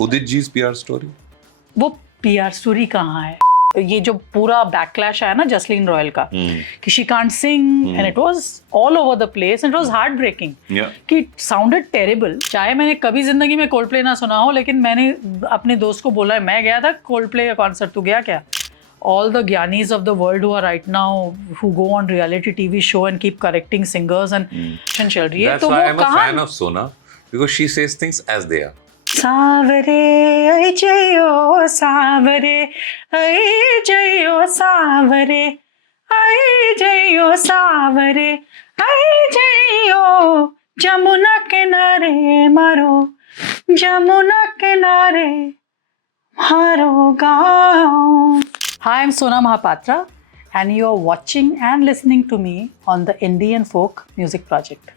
उदित ji's PR story? वो PR story कहाँ है? ये जो पूरा बैकलैश आया ना जसलीन रॉयल का कि she can't sing and it was all over the place and it was heart breaking कि इट साउंडेड टेरिबल। चाहे मैंने कभी जिंदगी में कोल्डप्ले ना सुना हो, लेकिन मैंने अपने दोस्त को बोला है मैं गया था कोल्डप्ले का कॉन्सर्ट, तू गया क्या? All the Gyanis of the world who are right now, who go on reality TV show and keep correcting singers and चल रही है। That's why I'm a fan of Sona, because she says things as they are. सावरे ऐ जयो सावरे ऐ जयो सावरे ऐ जयो सावरे ऐ जयो जमुना किनारे मारो जमुना किनारे मारो गाँव। Hi, I'm Sona Mahapatra and you are watching and listening to me on the Indian Folk Music Project.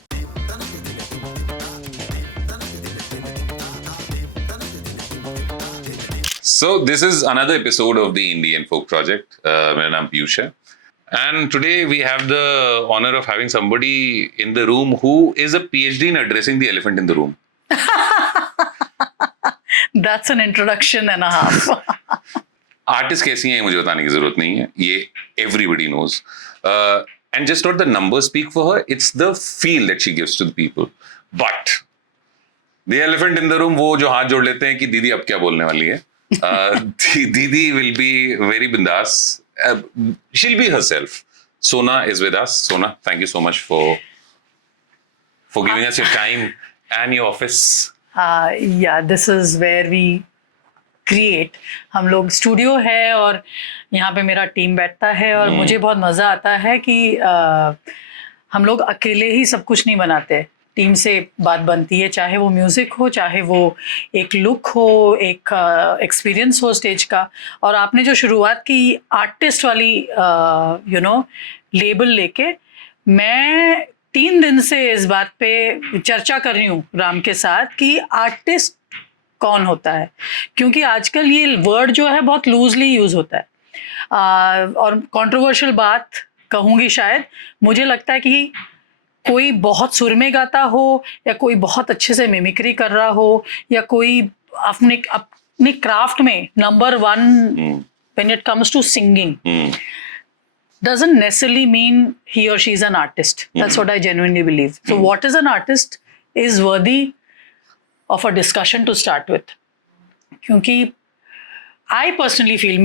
So this is another episode of the Indian Folk Project. My name is Piyush hai. And today we have the honor of having somebody in the room who is a PhD in addressing the elephant in the room. That's an introduction and a half. Artist कैसी हैं मुझे बताने की जरूरत नहीं है, ये everybody knows and just not the numbers speak for her, it's the feel that she gives to the people. But the elephant in the room, वो जो हाथ जोड़ लेते हैं कि दीदी अब क्या बोलने वाली है, दीदी विल बी वेरी बिंदास, she will be herself. Sona is with us. Sona, thank you so much for giving us your time and your office. Yeah, this is where we create. हम लोग स्टूडियो है और यहाँ पे मेरा team बैठता है और मुझे बहुत मज़ा आता है कि हम लोग अकेले ही सब कुछ नहीं बनाते, टीम से बात बनती है, चाहे वो म्यूज़िक हो, चाहे वो एक लुक हो, एक एक्सपीरियंस हो स्टेज का. और आपने जो शुरुआत की आर्टिस्ट वाली लेबल लेके, मैं 3 दिन से इस बात पे चर्चा कर रही हूँ राम के साथ कि आर्टिस्ट कौन होता है, क्योंकि आजकल ये वर्ड जो है बहुत लूजली यूज होता है. और कंट्रोवर्शियल बात कहूँगी शायद, मुझे लगता है कि कोई बहुत सुर में गाता हो या कोई बहुत अच्छे से मिमिक्री कर रहा हो या कोई अपने क्राफ्ट में number 1 when it comes to singing doesn't necessarily mean he or she is an artist. That's what I genuinely believe. So what is an artist is worthy of a discussion to start with. क्योंकि I personally feel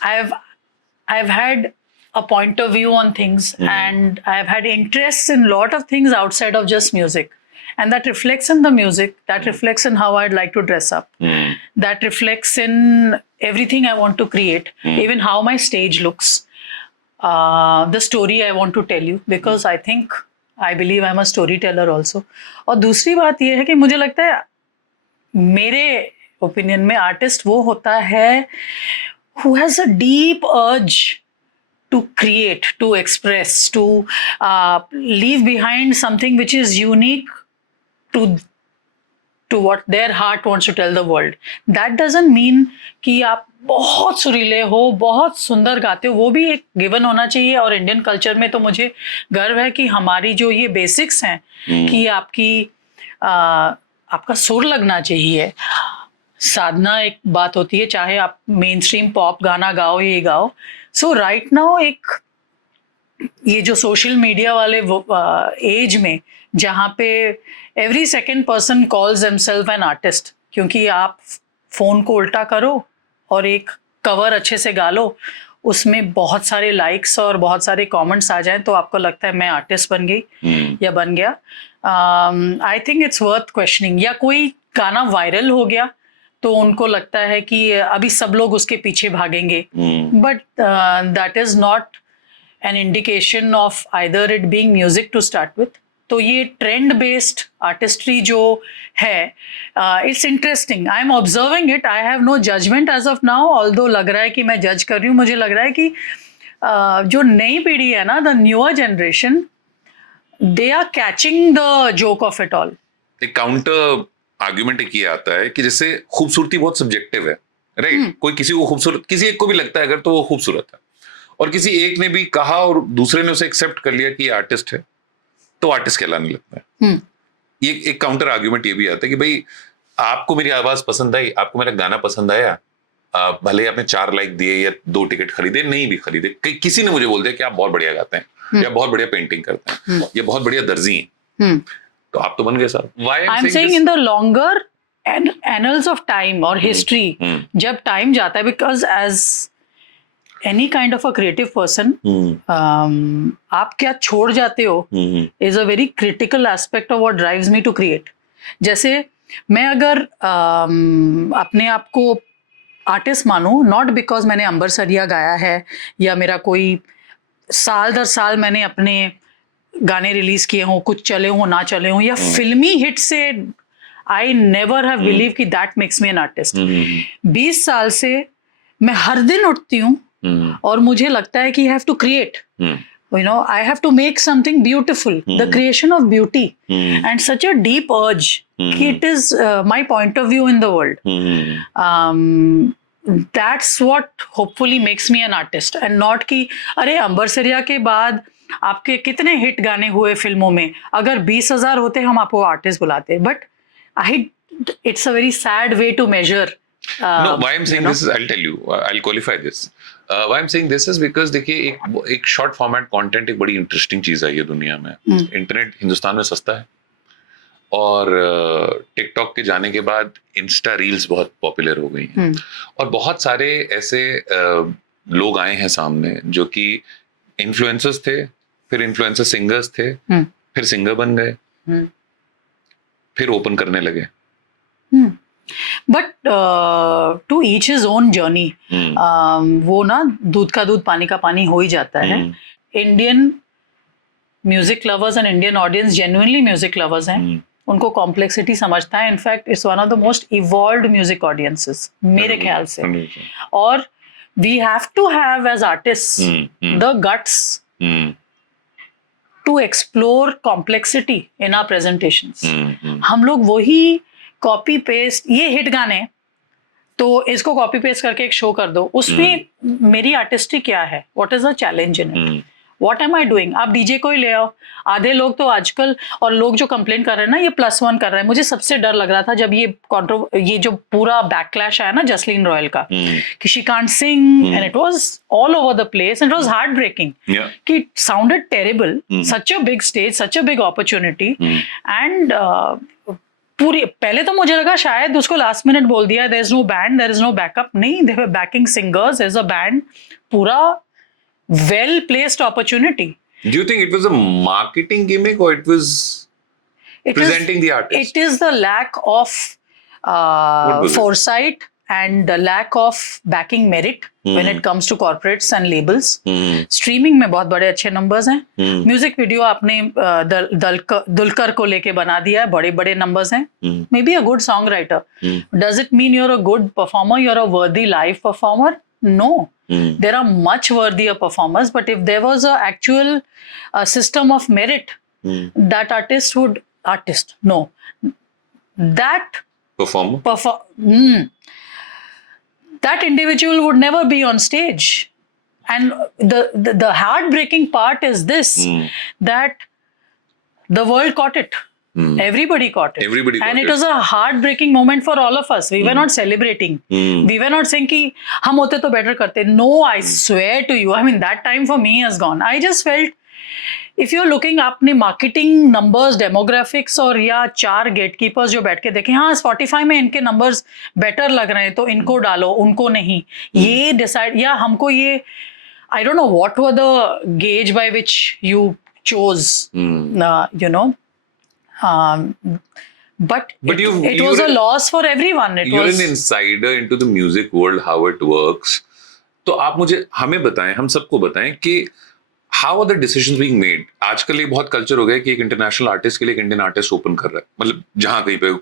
I've had a point of view on things and I've had interests in a lot of things outside of just music, and that reflects in the music, that reflects in how I'd like to dress up, that reflects in everything I want to create, even how my stage looks, the story I want to tell you, because I believe I'm a storyteller also. और दूसरी बात ये है कि मुझे लगता है, मेरे ओपिनियन में आर्टिस्ट वो होता है who has a deep urge to create, to express, to leave behind something which is unique to what their heart wants to tell the world. That doesn't mean कि आप बहुत सुरीले हो, बहुत सुंदर गाते हो, वो भी एक गिवन होना चाहिए. और इंडियन कल्चर में तो मुझे गर्व है कि हमारी जो ये बेसिक्स हैं कि आपका सुर लगना चाहिए. साधना एक बात होती है, चाहे आप मेन स्ट्रीम पॉप गाना गाओ ये गाओ. सो राइट नाउ एक ये जो सोशल मीडिया वाले एज में, जहाँ पे every second person calls themselves an artist, क्योंकि आप फोन को उल्टा करो और एक कवर अच्छे से गा लो, उसमें बहुत सारे लाइक्स और बहुत सारे कमेंट्स आ जाएं तो आपको लगता है मैं आर्टिस्ट बन गई या बन गया. I think it's worth questioning. या कोई गाना वायरल हो गया तो उनको लगता है कि अभी सब लोग उसके पीछे भागेंगे, but that is not an indication of either it being music to start with. तो ये ट्रेंड बेस्ड आर्टिस्ट्री जो है, it's interesting. I am observing it. I have no judgement as of now, although लग रहा है कि मैं जज कर रही हूँ. मुझे लग रहा है कि जो नई पीढ़ी है ना, the newer generation, they are catching the joke of it all. एक काउंटर आर्ग्यूमेंट एक ये आता है कि जैसे खूबसूरती बहुत सब्जेक्टिव है, राइट? कोई किसी को खूबसूरत, किसी एक को भी लगता है अगर, तो वो खूबसूरत है. और किसी एक ने भी कहा और दूसरे ने उसे एक्सेप्ट कर लिया कि ये आर्टिस्ट है, तो आर्टिस्ट कहलाने लगता है. ये एक काउंटर आर्ग्यूमेंट ये भी आता है कि भाई आपको मेरी आवाज पसंद आई, आपको मेरा गाना पसंद आया, भले ही आपने 4 लाइक दिए या 2 टिकट खरीदे, नहीं भी खरीदे, किसी ने मुझे बोल दिया कि आप बहुत बढ़िया गाते हैं या बहुत बढ़िया पेंटिंग करते हैं या बहुत बढ़िया दर्जी हैं, तो आप तो बन गए साहब. Why I'm saying in the longer annals of time or history, जब टाइम जाता है, because as any kind of a creative person, आप क्या छोड़ जाते हो is a very critical aspect of what drives me to create. जैसे मैं अगर अपने आप को आर्टिस्ट मानूं, नॉट बिकॉज मैंने अंबर सरिया गाया है या मेरा कोई साल दर साल मैंने अपने गाने रिलीज किए हों, कुछ चले हों ना चले हों, या फिल्मी हिट से आई नेवर हैव बिलीव कि that makes me an artist. 20 साल से मैं हर दिन उठती हूँ और मुझे लगता है कि I have to create, you know, I have to make something beautiful, the creation of beauty, and such a deep urge. It is my point of view in the world. That's what hopefully makes me an artist, and not कि अरे अंबर सरिया के बाद आपके कितने hit गाने हुए फिल्मों में, अगर 20,000 होते हम आपको आर्टिस्ट बुलाते. But it's a very sad way to measure. No, why I'm saying this is, I'll tell you, I'll qualify this. Why I'm saying this is because देखिए एक शॉर्ट फॉर्मेट कंटेंट एक बड़ी इंटरेस्टिंग चीज है ये दुनिया में. इंटरनेट हिंदुस्तान में सस्ता है और टिकटॉक के जाने के बाद इंस्टा रील्स बहुत पॉपुलर हो गई हैं और बहुत सारे ऐसे लोग आए हैं सामने जो कि इन्फ्लुएंसर्स थे, फिर इन्फ्लुएंसर सिंगर्स थे, फिर सिंगर बन गए, फिर ओपन करने लगे. But to each his own journey. वो ना दूध का दूध पानी का पानी हो ही जाता है. Indian music lovers and Indian audience genuinely music lovers हैं. उनको कॉम्प्लेक्सिटी समझता है. In fact it's one of the most evolved music audiences मेरे ख्याल से. और we have to have as artist the guts to explore complexity in our presentations. हम लोग वही कॉपी पेस्ट, ये हिट गाने तो इसको कॉपी पेस्ट करके एक शो कर दो, उसमें मेरी आर्टिस्टी क्या है, what is the challenge in it, what am I doing. आप डीजे को ही ले आओ. आधे लोग तो आजकल, और लोग जो कंप्लेन कर रहे हैं ना ये +1 कर रहे हैं, मुझे सबसे डर लग रहा था जब ये जो पूरा बैकलैश आया ना जसलीन रॉयल का कि she can't sing and it was all over the place and it was heart breaking कि it sounded terrible. Such a big stage, such a big opportunity, and पूरी पहले तो मुझे लगा शायद उसको लास्ट मिनट बोल दिया there is no band, there is no backup. नहीं, they were backing singers, there is a band, पूरा well placed opportunity. Do you think it was a marketing gimmick or it was presenting the artist? It is the lack of foresight and the lack of backing merit when it comes to corporates and labels. Streaming में बहुत बड़े अच्छे numbers हैं. Music video आपने दुलकर को लेके बना दिया है, बड़े बड़े numbers हैं. Maybe a good songwriter. Does it mean you're a good performer? You're a worthy live performer? No. There are much worthier performers, but if there was a actual system of merit, that that individual would never be on stage. And the heartbreaking part is this, that the world caught it. Everybody caught it. And it was a heartbreaking moment for all of us. We were not celebrating. We were not saying कि हम होते तो better करते. No, I swear to you, I mean that time for me has gone. I just felt if you're looking आपने marketing numbers, demographics और या 4 gatekeepers जो बैठ के देखें, हाँ Spotify में इनके numbers better लग रहे हैं तो इनको डालो, उनको नहीं, ये decide, या हमको ये I don't know what were the gauge by which you chose, you know. But it was a loss for everyone. You're an insider into the music world, how it works. तो आप मुझे हमें बताएं, हम सबको बताएं कि how are the decisions being made? आजकल ये बहुत कल्चर हो गया कि एक इंटरनेशनल आर्टिस्ट के लिए एक इंडियन आर्टिस्ट ओपन कर रहा है. मतलब जहाँ कहीं पे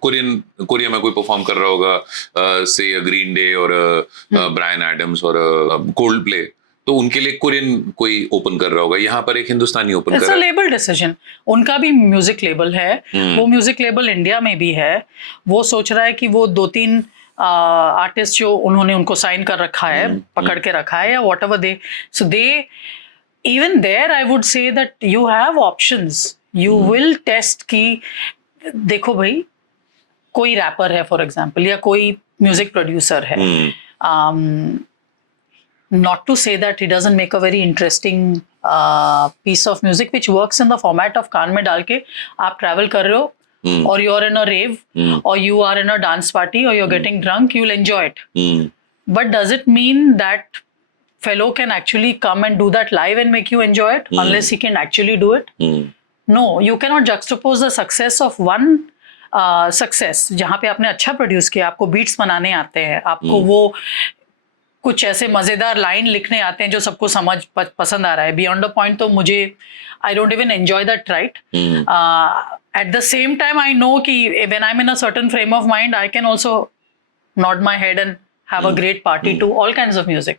कोरिया में कोई परफॉर्म कर रहा होगा, से ग्रीन डे और ब्रायन एडम्स और कोल्ड प्ले, तो उनके लिए कोरियन कोई ओपन कर रहा होगा, यहाँ पर एक हिंदुस्तानी ओपन कर रहा है. It's a label decision. उनका भी म्यूजिक लेबल है, वो म्यूजिक लेबल इंडिया में भी है. वो सोच रहा है कि वो 2-3 आर्टिस्ट जो उन्होंने उनको साइन कर रखा है, पकड़ के रखा है, या what ever they, so they even there I would say that you have options. You will test कि देखो भाई, कोई रैपर है फॉर एग्जाम्पल, या कोई म्यूजिक प्रोड्यूसर है, not to say that he doesn't make a very interesting piece of music which works in the format of कान में डाल के आप travel कर रहे हो, or you're in a rave, or you are in a dance party, or you're getting drunk, you'll enjoy it. But does it mean that fellow can actually come and do that live and make you enjoy it, unless he can actually do it? No, you cannot juxtapose the success of one success जहाँ पे आपने अच्छा produce किया, आपको beats बनाने आते हैं, आपको वो कुछ ऐसे मजेदार लाइन लिखने आते हैं जो सबको समझ पसंद आ रहा है, बियॉन्ड द पॉइंट तो मुझे I don't even enjoy that, right? At the same time I know कि when I am in a certain frame of mind I can also nod my head and have a great party to all kinds of music.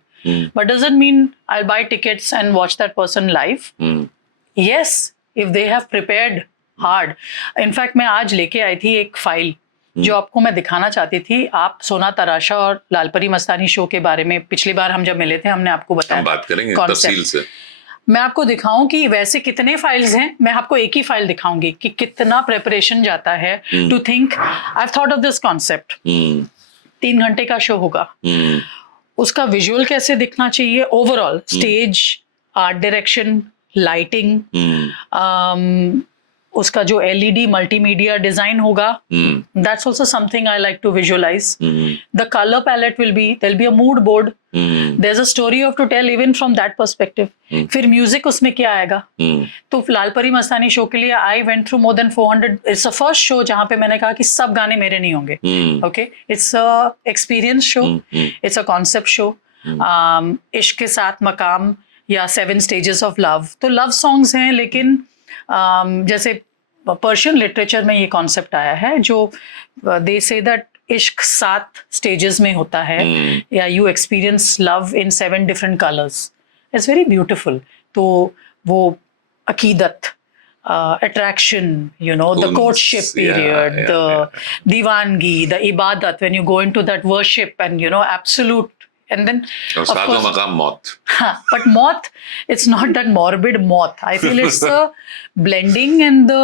But does it mean I'll buy tickets and watch that person live? Yes, if they have prepared hard. In fact, मैं आज लेके आई थी एक file जो आपको मैं दिखाना चाहती थी. आप सोना तराशा और लालपरी मस्तानी शो के बारे में पिछली बार हम जब मिले थे हमने आपको बताया, हम बात करेंगे तफसील से. मैं आपको दिखाऊं कि वैसे कितने फाइल्स हैं. मैं आपको एक ही फाइल दिखाऊंगी कि कितना प्रेपरेशन जाता है to think I have thought of this concept. 3 घंटे का शो होगा, उसका विजुअल कैसे दिखना चाहिए, overall stage, art direction, lighting, उसका जो एलईडी मल्टीमीडिया डिजाइन होगा, that's also something I like to visualise. The colour palette will be, there will be a mood board, there is a story of to tell even from that perspective. फिर music उसमें क्या आएगा. तो Lalpari Mastani show के लिए I went through more than 400. It's a first show जहां पे मैंने कहा कि सब गाने मेरे नहीं होंगे. Okay, it's a experience show, it's a concept show. इश्क के साथ मकाम या 7 स्टेजेस ऑफ लव, तो लव सॉन्ग्स हैं, लेकिन जैसे पर्शियन लिटरेचर में ये कॉन्सेप्ट आया है जो दे से दैट इश्क 7 स्टेजेस में होता है, या you experience love in 7 different colours. It's very beautiful. तो वो अकीदत, attraction, you know, the courtship period, the divangi, the ibadat, when you go into that worship and, you know, absolute. And then और सातवां मकाम मौत. But moth, it's not that morbid moth. I feel it's the blending and the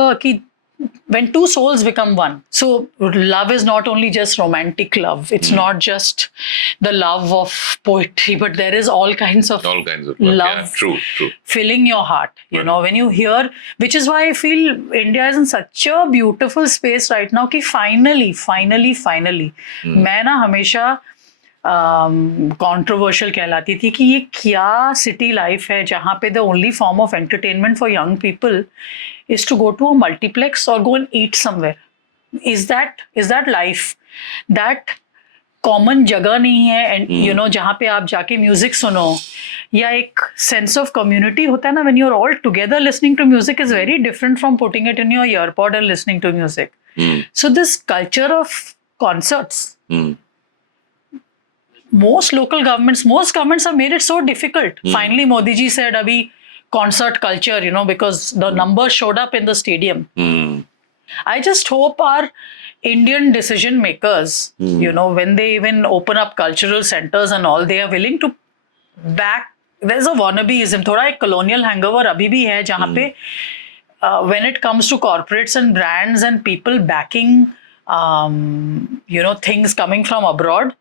when two souls become one. So love is not only just romantic love. It's not just the love of poetry, but there is all kinds of love. Yeah, true. Filling your heart. You know, when you hear, which is why I feel India is in such a beautiful space right now. कि finally, मैं ना हमेशा controversial कहलाती थी कि ये क्या city life है जहाँ पे the only form of entertainment for young people is to go to a multiplex और go and eat somewhere. Is that life? That common जगह नहीं है, एंड यू नो, जहाँ पे आप जाके म्यूजिक सुनो, या एक सेंस ऑफ कम्युनिटी होता है ना, when you are all together listening to music is very different from putting it in your earpod and listening to music. So this culture of concerts, most governments have made it so difficult. Finally, Modi ji said, abhi concert culture, you know, because the numbers showed up in the stadium. I just hope our Indian decision makers, you know, when they even open up cultural centers and all, they are willing to back. There's a wannabeism, thoda ek colonial hangover abhi bhi hai, jahan pe when it comes to corporates and brands and people backing, you know, things coming from abroad,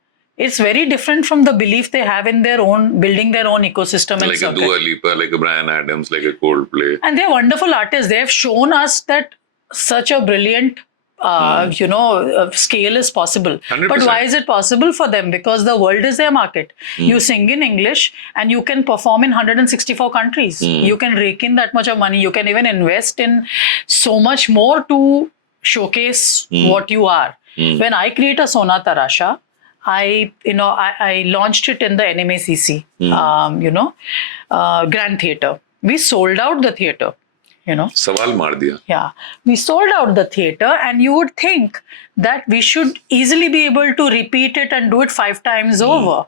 it's very different from the belief they have in their own, building their own ecosystem. Like a Dua Lipa, like a Bryan Adams, like a Coldplay. And they're wonderful artists. They have shown us that such a brilliant, you know, scale is possible. 100%. But why is it possible for them? Because the world is their market. You sing in English and you can perform in 164 countries. You can rake in that much of money. You can even invest in so much more to showcase what you are. When I create a Sona Tarasha, I launched it in the NMACC, you know, Grand Theatre. We sold out the theatre, you know. सवाल मार दिया. Yeah, we sold out the theatre, and you would think that we should easily be able to repeat it and do it 5 times over.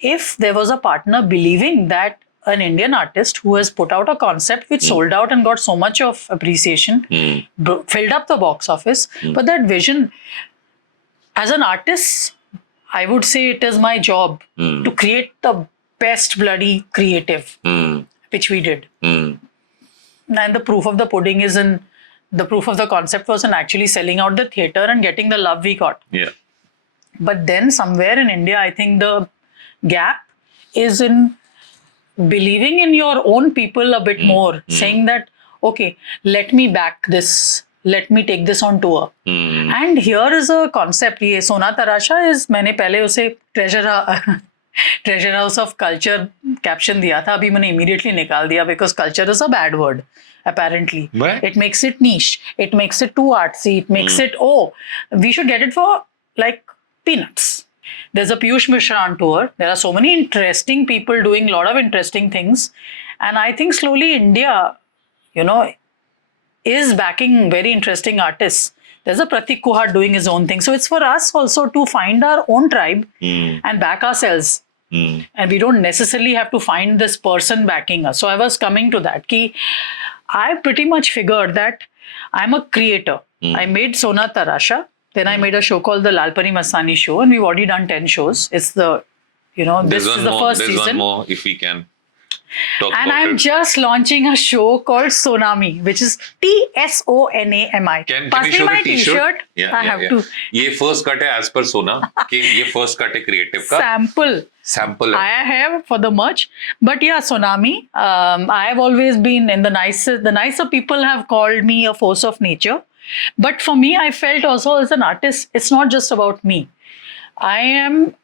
If there was a partner believing that an Indian artist who has put out a concept which sold out and got so much of appreciation, filled up the box office, but that vision, as an artist, I would say it is my job to create the best bloody creative, which we did. And the proof of the pudding is in the proof of the concept was in actually selling out the theater and getting the love we got. Yeah. But then somewhere in India, I think the gap is in believing in your own people a bit more, saying that, okay, let me back this, let me take this on tour. And here is a concept, ये सोना तराशा is, मैंने पहले उसे treasure house of culture caption दिया था, अभी मैंने immediately निकाल दिया because culture is a bad word. Apparently, Why? It makes it niche, it makes it too artsy, it makes it, oh, we should get it for like peanuts. There's a Piyush Mishra on tour. There are so many interesting people doing a lot of interesting things. And I think slowly India, you know, is backing very interesting artists. There's a Pratik Kuhad doing his own thing. So it's for us also to find our own tribe and back ourselves. And we don't necessarily have to find this person backing us. So I was coming to that. Ki I pretty much figured that I'm a creator. I made Sona Tarasha. Then I made a show called the Lalpari Mastani Show, and we've already done 10 shows. It's the, you know, this is the first There's season. one more, if we can talk And about I'm it. just launching a show called Sonami, which is TSONAMI. Can Pass we me show my the t-shirt? I have to. ये first cut है as per Sona. कि ये first cut है creative का. Sample. है. I have for the merch. But yeah, Sonami, I have always been in the nicer people have called me a force of nature. But for me, I felt also as an artist, it's not just about me. I am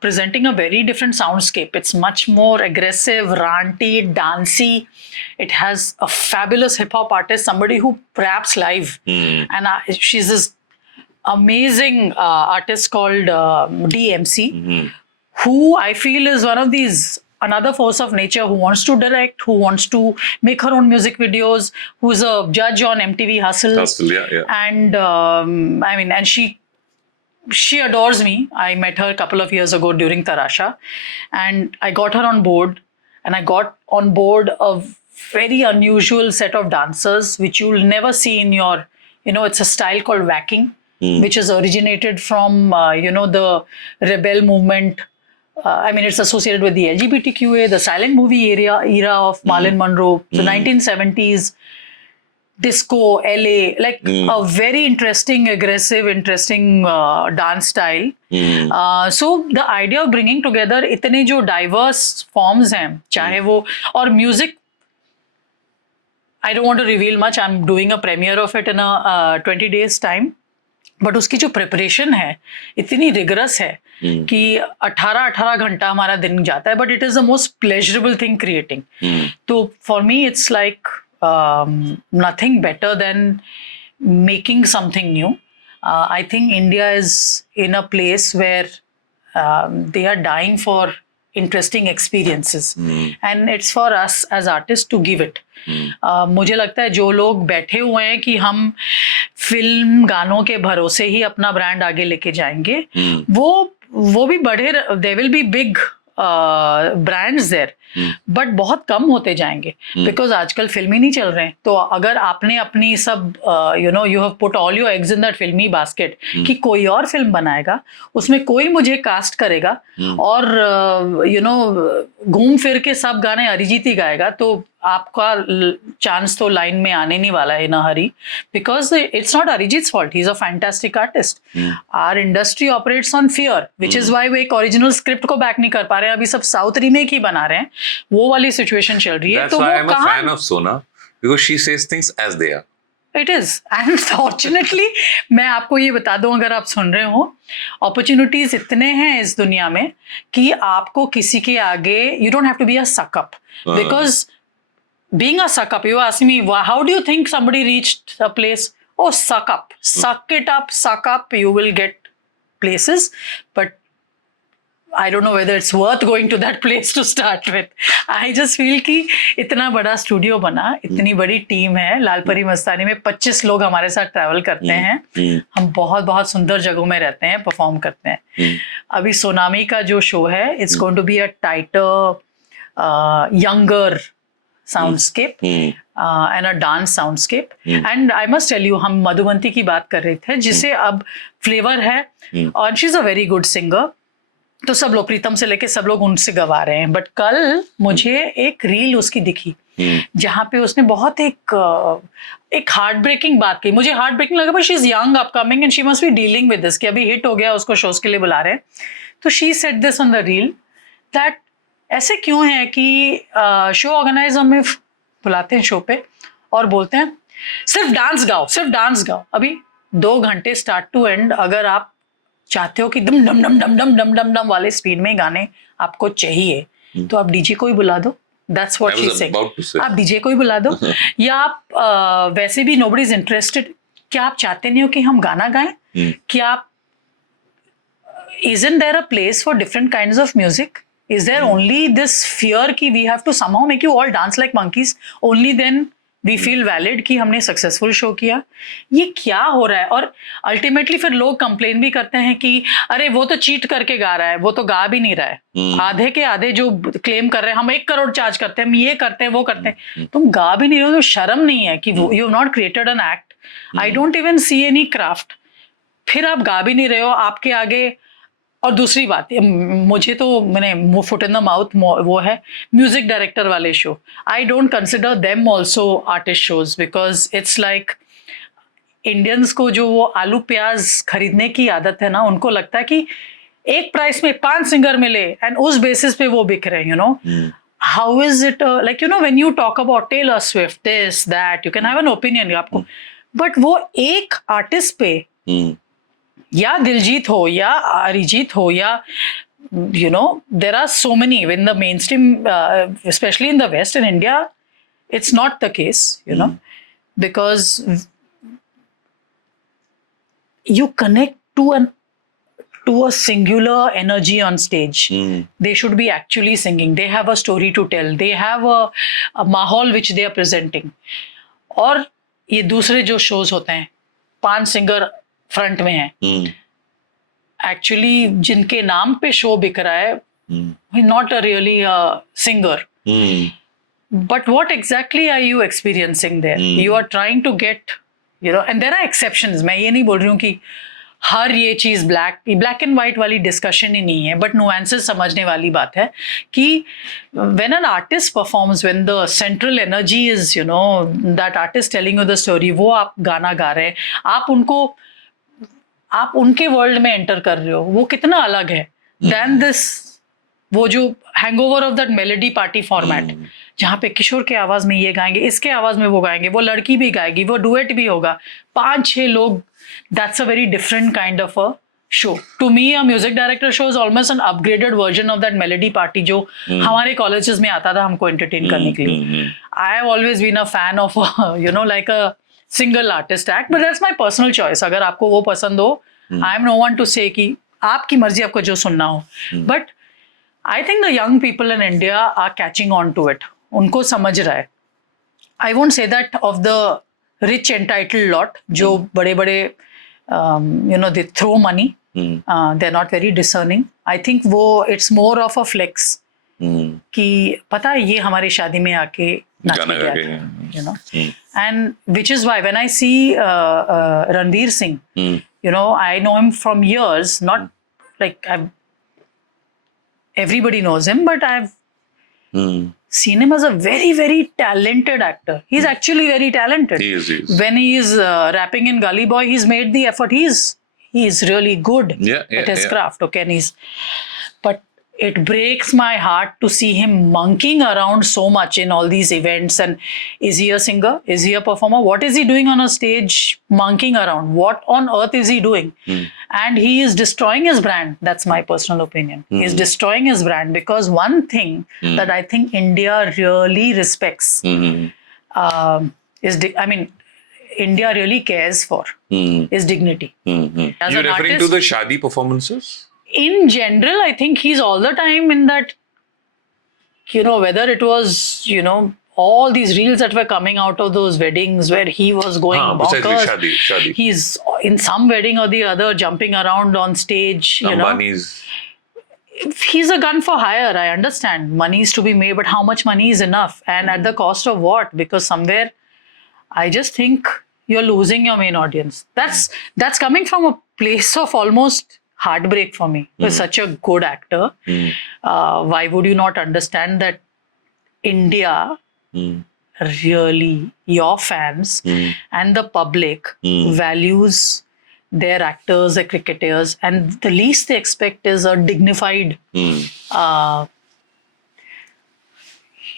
presenting a very different soundscape. It's much more aggressive, ranty, dancey. It has a fabulous hip hop artist, somebody who raps live. And she's this amazing artist called DMC, who I feel is one of these, another force of nature who wants to direct, who wants to make her own music videos, who's a judge on MTV Hustle. Yeah. And I mean, and she adores me. I met her a couple of years ago during Tarasha, and I got her on board, and I got on board a very unusual set of dancers, which you'll never see in your, you know, it's a style called whacking, which is originated from, you know, the rebel movement. I mean, it's associated with the LGBTQA, the silent movie era of Marilyn Monroe, the 1970s, disco, LA, like a very interesting, aggressive, interesting dance style. So the idea of bringing together इतने जो diverse forms हैं, चाहे वो, और music, I don't want to reveal much. I'm doing a premiere of it in a 20 days time. But उसकी जो preparation है इतनी रिगरस है कि 18 घंटा हमारा दिन जाता है, but it is the most pleasurable thing creating. तो for me it's like nothing better than making something new. I think India is in a place where they are dying for interesting experiences and it's for us as artists to give it. मुझे लगता है जो लोग बैठे हुए हैं कि हम फिल्म गानों के भरोसे ही अपना ब्रांड आगे लेके जाएंगे, वो भी बढ़े, there will be big brands there, but बहुत कम होते जाएंगे बिकॉज आजकल फिल्म ही नहीं चल रहे हैं. तो अगर आपने अपनी सब you have put all your eggs in that फिल्मी बास्केट कि कोई और फिल्म बनाएगा, उसमें कोई मुझे कास्ट करेगा और घूम फिर के सब गाने अरिजीत ही गाएगा, तो आपका चांस तो लाइन में आने नहीं वाला है in a hurry, because it's not Arijit's fault, he is a fantastic artist. Our industry operates on fear, which is why वो एक ओरिजिनल स्क्रिप्ट को बैक नहीं कर पा रहे हैं, अभी सब साउथ रीमेक ही बना रहे हैं, वो वाली सिचुएशन चल रही है. तो वो I'm a fan of Sona because she says things as they are. It is, and fortunately मैं आपको ये बता दूं, अगर आप सुन रहे हो, अपॉर्चुनिटीज इतने हैं इस दुनिया में कि आपको किसी के आगे you don't have to be a suck up, because being a suck up, you ask me how do you think somebody reached a place? Oh, suck up, suck it up, suck up, you will get places, but I don't know whether it's worth going to that place to start with. I just feel कि इतना बड़ा studio बना, इतनी बड़ी team है, लालपरी मस्तानी में 25 लोग हमारे साथ ट्रैवल करते हैं, हम बहुत बहुत सुंदर जगहों में रहते हैं, परफॉर्म करते हैं. अभी सोनामी का जो शो है, it's going to be a tighter, younger soundscape and a dance soundscape. And I must tell you, हम मधुबंती की बात कर रहे थे, जिसे अब फ्लेवर है, और she is a very good singer, तो सब लोग प्रीतम से लेके सब लोग उनसे गवा रहे हैं. बट कल मुझे एक रील उसकी दिखी जहाँ पे उसने बहुत एक हार्ट ब्रेकिंग बात की. मुझे हार्ट ब्रेकिंग लगा, but she is young upcoming and she must be dealing with this कि अभी हिट हो गया, उसको शोज के लिए बुला रहे हैं. तो she said this on the reel that ऐसे क्यों है कि शो ऑर्गेनाइजर में बुलाते हैं शो पे और बोलते हैं सिर्फ डांस गाओ, सिर्फ डांस गाओ. अभी 2 घंटे स्टार्ट टू एंड अगर आप चाहते हो कि दम डम डम डम डम डम डम डम वाले स्पीड में गाने आपको चाहिए, तो आप डीजे को ही बुला दो. That's what she said. आप डीजे को ही बुला दो. या आप वैसे भी नोबडी इज इंटरेस्टेड. क्या आप चाहते नहीं हो कि हम गाना गाएं? क्या आप isn't there a place for different kinds of music? Is there only this fear कि we have to somehow make you all dance like monkeys? Only then we feel valid कि हमने सक्सेसफुल शो किया. ये क्या हो रहा है? और अल्टीमेटली फिर लोग कंप्लेन भी करते हैं कि अरे वो तो चीट करके गा रहा है, वो तो गा भी नहीं रहा है. आधे के आधे जो क्लेम कर रहे हैं हम 1 करोड़ चार्ज करते हैं, हम ये करते हैं, वो करते हैं. तुम गा भी नहीं रहे हो तो शर्म नहीं है कि you have not created an act. I don't even see any craft. फिर आप गा भी नहीं रहे हो, आपके आगे. और दूसरी बात, मुझे तो मैंने फुट इन द माउथ वो है म्यूजिक डायरेक्टर वाले show. I don't consider them also artist shows because it's like Indians को जो वो आलू प्याज खरीदने की आदत है ना, उनको लगता है कि एक प्राइस में 5 सिंगर मिले एंड उस बेसिस पे वो बिक रहे हैं. How is it like when you talk about Taylor Swift, this that, you can have an opinion आपको, बट वो एक आर्टिस्ट पे या दिलजीत हो या अरिजीत हो या there are so many in the mainstream, especially in the West. In India it's not the case, because you connect to a singular energy on stage. They should be actually singing. They have a story to tell. They have a माहौल which they are presenting. और ये दूसरे जो shows होते हैं 5 singer front में है, actually जिनके नाम पे शो बिक रहा है, not a really singer. But what exactly are you experiencing there? You are trying to get and there are exceptions. मैं ये नहीं बोल रही हूँ कि हर ये चीज ब्लैक एंड व्हाइट वाली डिस्कशन ही नहीं है, बट नुआंसेस समझने वाली बात है कि when an artist performs, when the central energy is that artist telling you the story, वो आप गाना गा रहे हैं, आप उनके वर्ल्ड में एंटर कर रहे हो, वो कितना अलग है देन दिस, वो जो hangover of that melody party format जहाँ पे किशोर के आवाज में ये गाएंगे, इसके आवाज में वो गाएंगे, वो लड़की भी गाएगी, वो डुएट भी होगा, 5-6 लोग. That's a very different kind of a show. To me a music director show is almost an upgraded version of that melody party जो हमारे कॉलेजेस में आता था हमको एंटरटेन करने के लिए. I have always been a fan of like a single artist act, but that's my personal choice. अगर आपको वो पसंद हो, I am no one to say कि आपकी मर्जी, आपको जो सुनना हो. But I think the young people in India are catching on to it. उनको समझ रहा है. I won't say that of the rich entitled lot जो बड़े बड़े they throw money, they are not very discerning. I think वो it's more of a flex कि पता है ये हमारी शादी में आके नाच के गया था, and which is why when I see Ranveer Singh, I know him from years, not like everybody knows him, but I've seen him as a very, very talented actor. He's actually very talented. He is. When he is rapping in Gully Boy, he's made the effort. He's really good at his craft. Okay, and but it breaks my heart to see him monkeying around so much in all these events. And is he a singer? Is he a performer? What is he doing on a stage monkeying around? What on earth is he doing? And he is destroying his brand. That's my personal opinion. He is destroying his brand because one thing that I think India really respects is, India really cares for is dignity. You're referring to the Shadi performances? In general, I think he's all the time in that, whether it was, all these reels that were coming out of those weddings where he was going bonkers. Shadi. He's in some wedding or the other jumping around on stage, Ambani's. He's a gun for hire. I understand money is to be made, but how much money is enough? And at the cost of what? Because somewhere, I just think you're losing your main audience. That's coming from a place of almost heartbreak for me. He's such a good actor. Why would you not understand that India really your fans and the public values their actors, their cricketers, and the least they expect is a dignified, you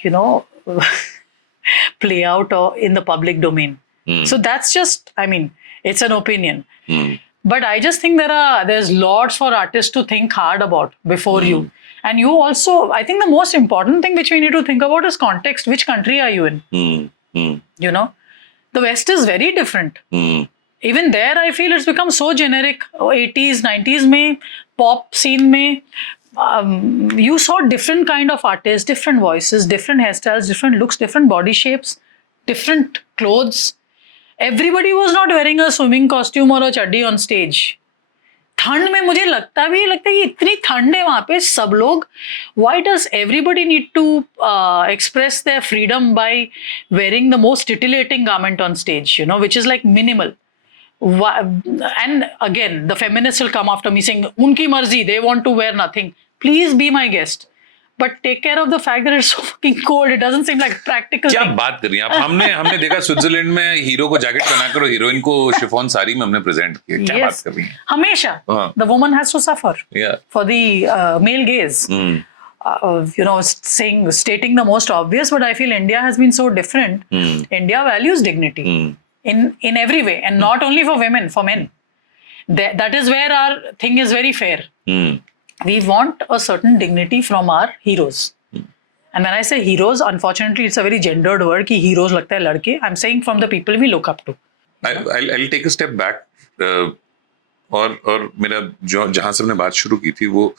know, play out or in the public domain. So that's just, I mean, it's an opinion. But I just think there's lots for artists to think hard about before you. And you also, I think the most important thing which we need to think about is context. Which country are you in? You know, the West is very different. Even there, I feel it's become so generic. 80s, 90s mein, pop scene mein, you saw different kind of artists, different voices, different hairstyles, different looks, different body shapes, different clothes. Everybody was not wearing a swimming costume or a chaddi on stage. ठंड में मुझे लगता है कि इतनी ठंड है वहां पे सब लोग, why does everybody need to express their freedom by wearing the most titillating garment on stage, you know, which is like minimal. And again, the feminists will come after me saying, unki marzi, they want to wear nothing. Please be my guest. But take care of the fact that it's so fucking cold. It doesn't seem like a practical क्या thing. बात कर रही हैं आप? हमने देखा Switzerland में hero को जैकेट पहनाकर और हीरोइन को शिफॉन साड़ी में हमने प्रेजेंट किया. क्या बात कर रही हैं? हमेशा. The woman has to suffer for the male gaze. You know, stating the most obvious, but I feel India has been so different. India values dignity in every way, and not only for women, for men. That is where our thing is very fair. We want a certain dignity from our heroes. And when I say heroes, unfortunately, it's a very gendered word कि heroes लगता है लड़के. I'm saying from the people we look up to. I'll take a step back. और मेरा जहाँ से हमने बात शुरू की थी वो,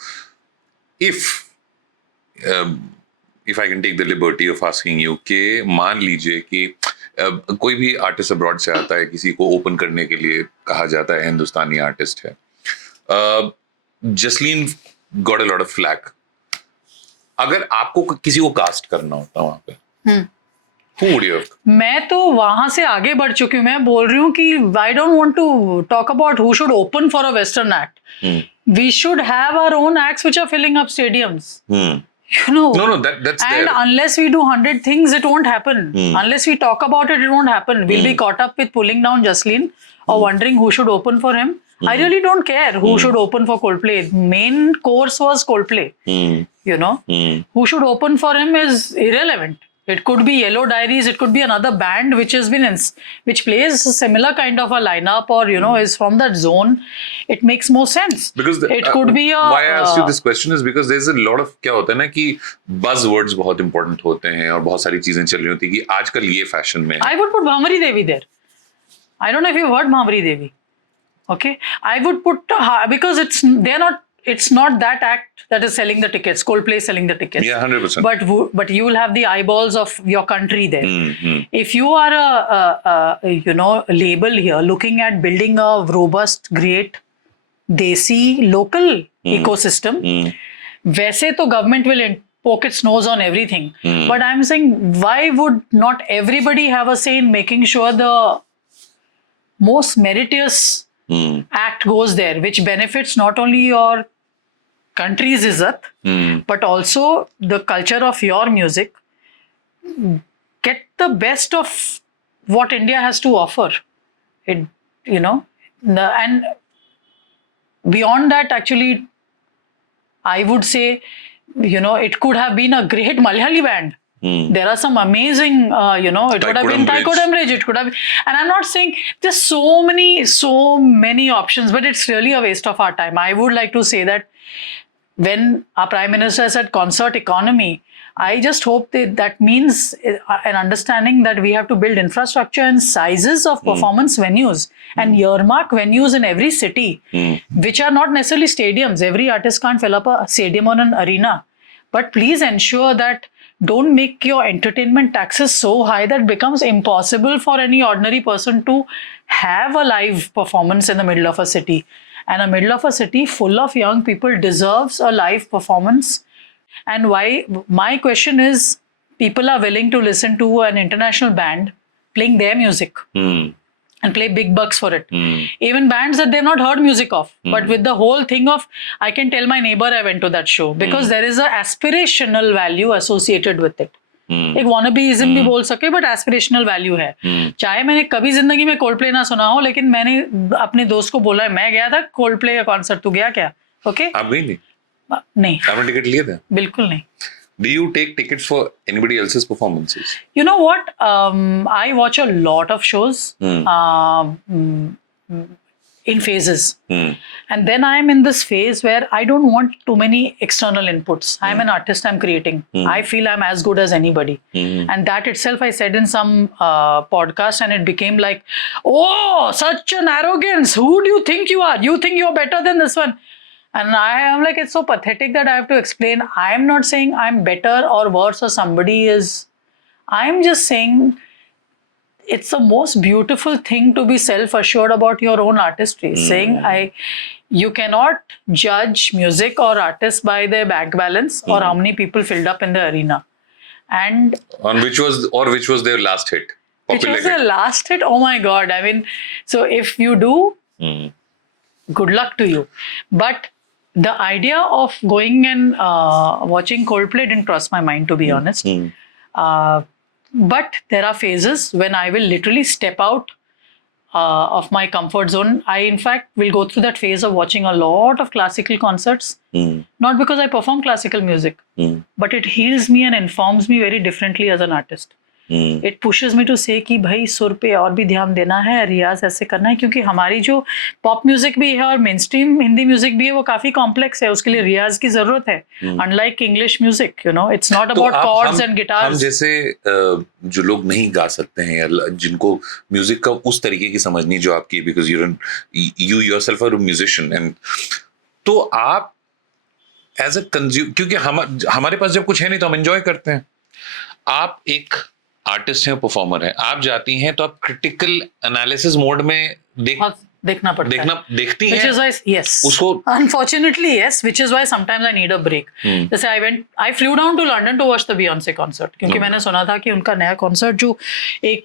if I can take the liberty of asking you कि मान लीजिए कि कोई भी आर्टिस्ट अब्रॉड से आता है, किसी को ओपन करने के लिए कहा जाता है हिंदुस्तानी आर्टिस्ट है. Jasleen got a lot of flack. अगर आपको किसी को कास्ट करना होता वहां पे, who would you have? मैं तो वहां से आगे बढ़ चुकी हूँ. मैं बोल रही हूँ कि I don't want to talk about who should open for a Western act. We should have our own acts which are filling up stadiums. You know. No, that's and there. unless we do 100 things, it won't happen. Unless we talk about it, it won't happen. We'll be caught up with pulling down Jasleen or wondering who should open for him. I really don't care who should open for Coldplay. Main course was Coldplay. You know, who should open for him is irrelevant. It could be Yellow Diaries. It could be another band which plays a similar kind of a lineup, or you know, is from that zone. It makes more sense. Because it could be a. Why I asked you this question is because there's a lot of क्या होता है ना कि buzzwords बहुत important होते हैं और बहुत सारी चीजें चल रही होती हैं कि आजकल ये fashion में. I would put Bhamari Devi there. I don't know if you've heard Bhamari Devi. Okay, I would put because it's not that act that is selling the tickets. Coldplay is selling the tickets. Yeah, 100%. But you will have the eyeballs of your country there. If you are a label here looking at building a robust, great, desi local ecosystem, वैसे तो government will poke its nose on everything. But I'm saying, why would not everybody have a say in making sure the most meritorious act goes there, which benefits not only your country's izzat, but also the culture of your music. Get the best of what India has to offer. It, you know, and beyond that, actually, I would say, you know, it could have been a great Malayali band. There are some amazing, it could have been Thaikudam Bridge. It could have been, and I'm not saying there's so many options, but it's really a waste of our time. I would like to say that when our Prime Minister said concert economy, I just hope that means an understanding that we have to build infrastructure and sizes of performance venues and earmark venues in every city, which are not necessarily stadiums. Every artist can't fill up a stadium or an arena. But please ensure that don't make your entertainment taxes so high that it becomes impossible for any ordinary person to have a live performance in the middle of a city. And a middle of a city full of young people deserves a live performance. And why? My question is, people are willing to listen to an international band playing their music and play big bucks for it. Even bands that they've not heard music of. But with the whole thing of, I can tell my neighbor I went to that show, because there is an aspirational value associated with it. एक वॉनबीइज्म भी बोल सके, but aspirational value है। चाहे मैंने कभी जिंदगी में कोल्ड प्ले ना सुना हो, लेकिन मैंने अपने दोस्त को बोला है मैं गया था कोल्ड प्ले का कॉन्सर्ट, तू गया क्या? ओके आप गई नहीं? नहीं, आपने टिकट लिए थे? बिल्कुल नहीं। Do you take tickets for anybody else's performances? You know what? I watch a lot of shows in phases. And then I am in this phase where I don't want too many external inputs. I'm an artist, I'm creating. I feel I'm as good as anybody. And that itself I said in some podcast, and it became like, oh, such an arrogance. Who do you think you are? You think you're better than this one? And I am like, it's so pathetic that I have to explain. I'm not saying I'm better or worse or somebody is. I'm just saying it's the most beautiful thing to be self-assured about your own artistry. Saying you cannot judge music or artists by their bank balance or how many people filled up in the arena. And Which was their last hit? which Popular was their hit. last hit? Oh my God. I mean, so if you do, good luck to you. But the idea of going and watching Coldplay didn't cross my mind, to be honest. But there are phases when I will literally step out of my comfort zone. I, in fact, will go through that phase of watching a lot of classical concerts. Not because I perform classical music, but it heals me and informs me very differently as an artist. It pushes me to say कि भाई सुर पे और भी ध्यान देना है, रियाज ऐसे करना है, क्योंकि हमारी जो पॉप म्यूजिक भी है और मेन स्ट्रीम हिंदी म्यूजिक भी है वो काफी कॉम्प्लेक्स है, उसके लिए रियाज की जरूरत है, unlike English music, you know, it's not about chords and हम गिटार्स। जैसे जो लोग नहीं गा सकते हैं या जिनको म्यूजिक का उस तरीके की समझ नहीं जो आपकी, because you yourself are a musician, and तो आप एज अ कंज्यूम, क्योंकि हमारे पास जब कुछ है नहीं तो हम एंजॉय करते हैं। आप एक आर्टिस्ट हैं, परफॉर्मर हैं, आप जाती हैं तो आप क्रिटिकल एनालिसिस मोड में देखना पड़ता है, देखती which हैं is why, yes, उसको। unfortunately yes, which is why sometimes I need a break. जैसे I flew down to London to watch the Beyonce concert, क्योंकि मैंने सुना था कि उनका नया कॉन्सर्ट जो एक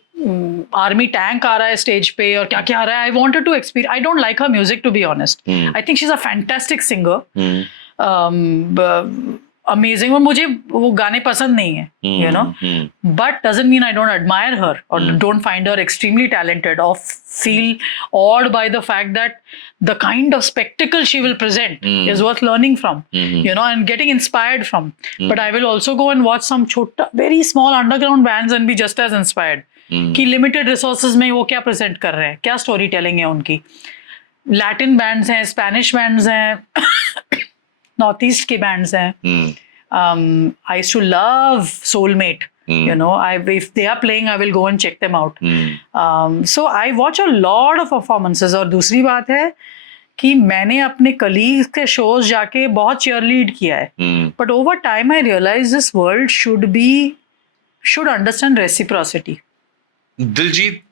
आर्मी टैंक आ रहा है स्टेज पे और क्या क्या आ रहा है, I wanted to experience. I don't like her music, to be honest. I think she's a fantastic singer. Amazing, और मुझे वो गाने पसंद नहीं है, you know, but doesn't mean I don't admire her और don't find her extremely talented और feel awed by the fact that the kind of spectacle she will present is worth learning from, you know, and getting inspired from. But I will also go and watch some chota, very small underground bands and be just as inspired. कि limited resources में वो क्या present कर रहे हैं, क्या story telling है उनकी। Latin bands हैं, Spanish bands हैं, नॉर्थ ईस्ट के बैंड्स हैं। I used to love Soulmate. You know, if they are playing, I will go and check them out. So I watch a lot of performances. और दूसरी बात है कि मैंने अपने कलीग्स के शोज जाके बहुत चेयर लीड किया है, but over time I realise this world should understand reciprocity. Diljit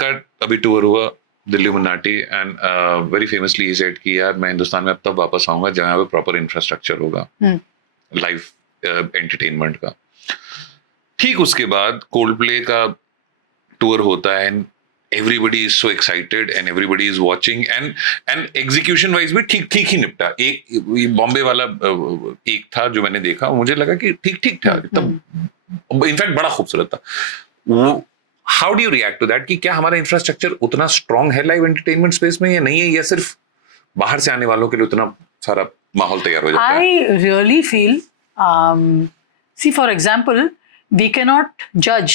का अभी टूर हुआ दिल्ली मन्नाटी, and very famously he said कि यार मैं हिंदुस्तान में अब तब वापस आऊंगा जहां पे प्रॉपर इंफ्रास्ट्रक्चर होगा लाइव एंटरटेनमेंट का। ठीक उसके बाद कोल्डप्ले का टूर होता है, and everybody is so excited and everybody is watching, and execution wise भी ठीक ठीक ही निपटा। एक बॉम्बे वाला एक था जो मैंने देखा, मुझे लगा कि ठीक ठीक था, तब इनफैक्ट बड़ा खूबसूरत था वो। How do you react to that कि क्या हमारा इंफ्रास्ट्रक्चर उतना स्ट्रांग है लाइव एंटरटेनमेंट स्पेस में या नहीं है, या सिर्फ बाहर से आने वालों के लिए उतना सारा माहौल तैयार हो जाता है? I really feel, see, for example, we cannot judge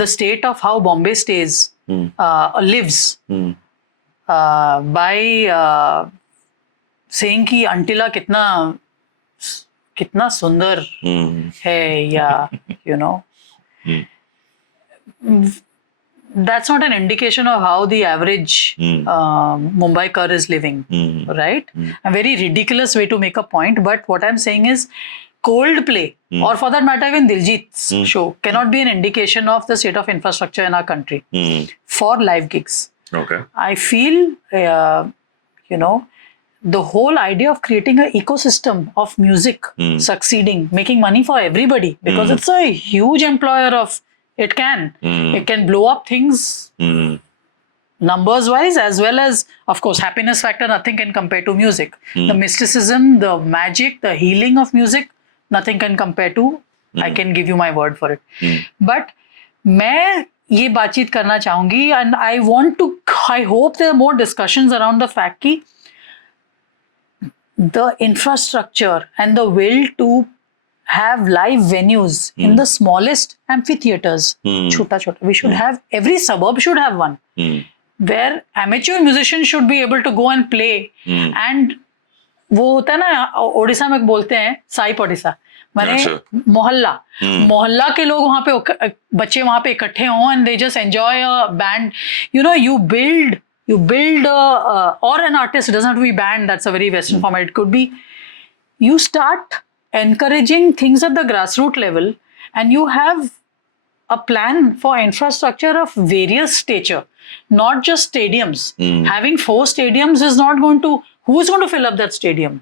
the state of how Bombay lives by saying कि अंटिला कितना सुंदर है, या you know, that's not an indication of how the average Mumbaiker is living, right? A very ridiculous way to make a point, but what I'm saying is Coldplay, or for that matter even Diljit's show, cannot be an indication of the state of infrastructure in our country for live gigs. Okay. I feel, you know, the whole idea of creating an ecosystem of music succeeding, making money for everybody, because it's a huge employer of, it can blow up things numbers wise, as well as, of course, happiness factor, nothing can compare to music. The mysticism, the magic, the healing of music, nothing can compare to I can give you my word for it. But मैं ये बातचीत करना चाहूंगी, and I hope there are more discussions around the fact कि the infrastructure and the will to have live venues in the smallest amphitheaters, chota, we should have, every suburb should have one, where amateur musicians should be able to go and play. And वो होता है ना, ओडिशा में बोलते हैं साई पडिसा, माने मोहल्ला के लोग वहां पे, बच्चे वहां पे इकट्ठे हों, and they just enjoy a band. You know, you build or an artist, it doesn't have to be band, that's a very Western format. It could be, you start encouraging things at the grassroots level, and you have a plan for infrastructure of various stature, not just stadiums. Having 4 stadiums is not going to, who's going to fill up that stadium?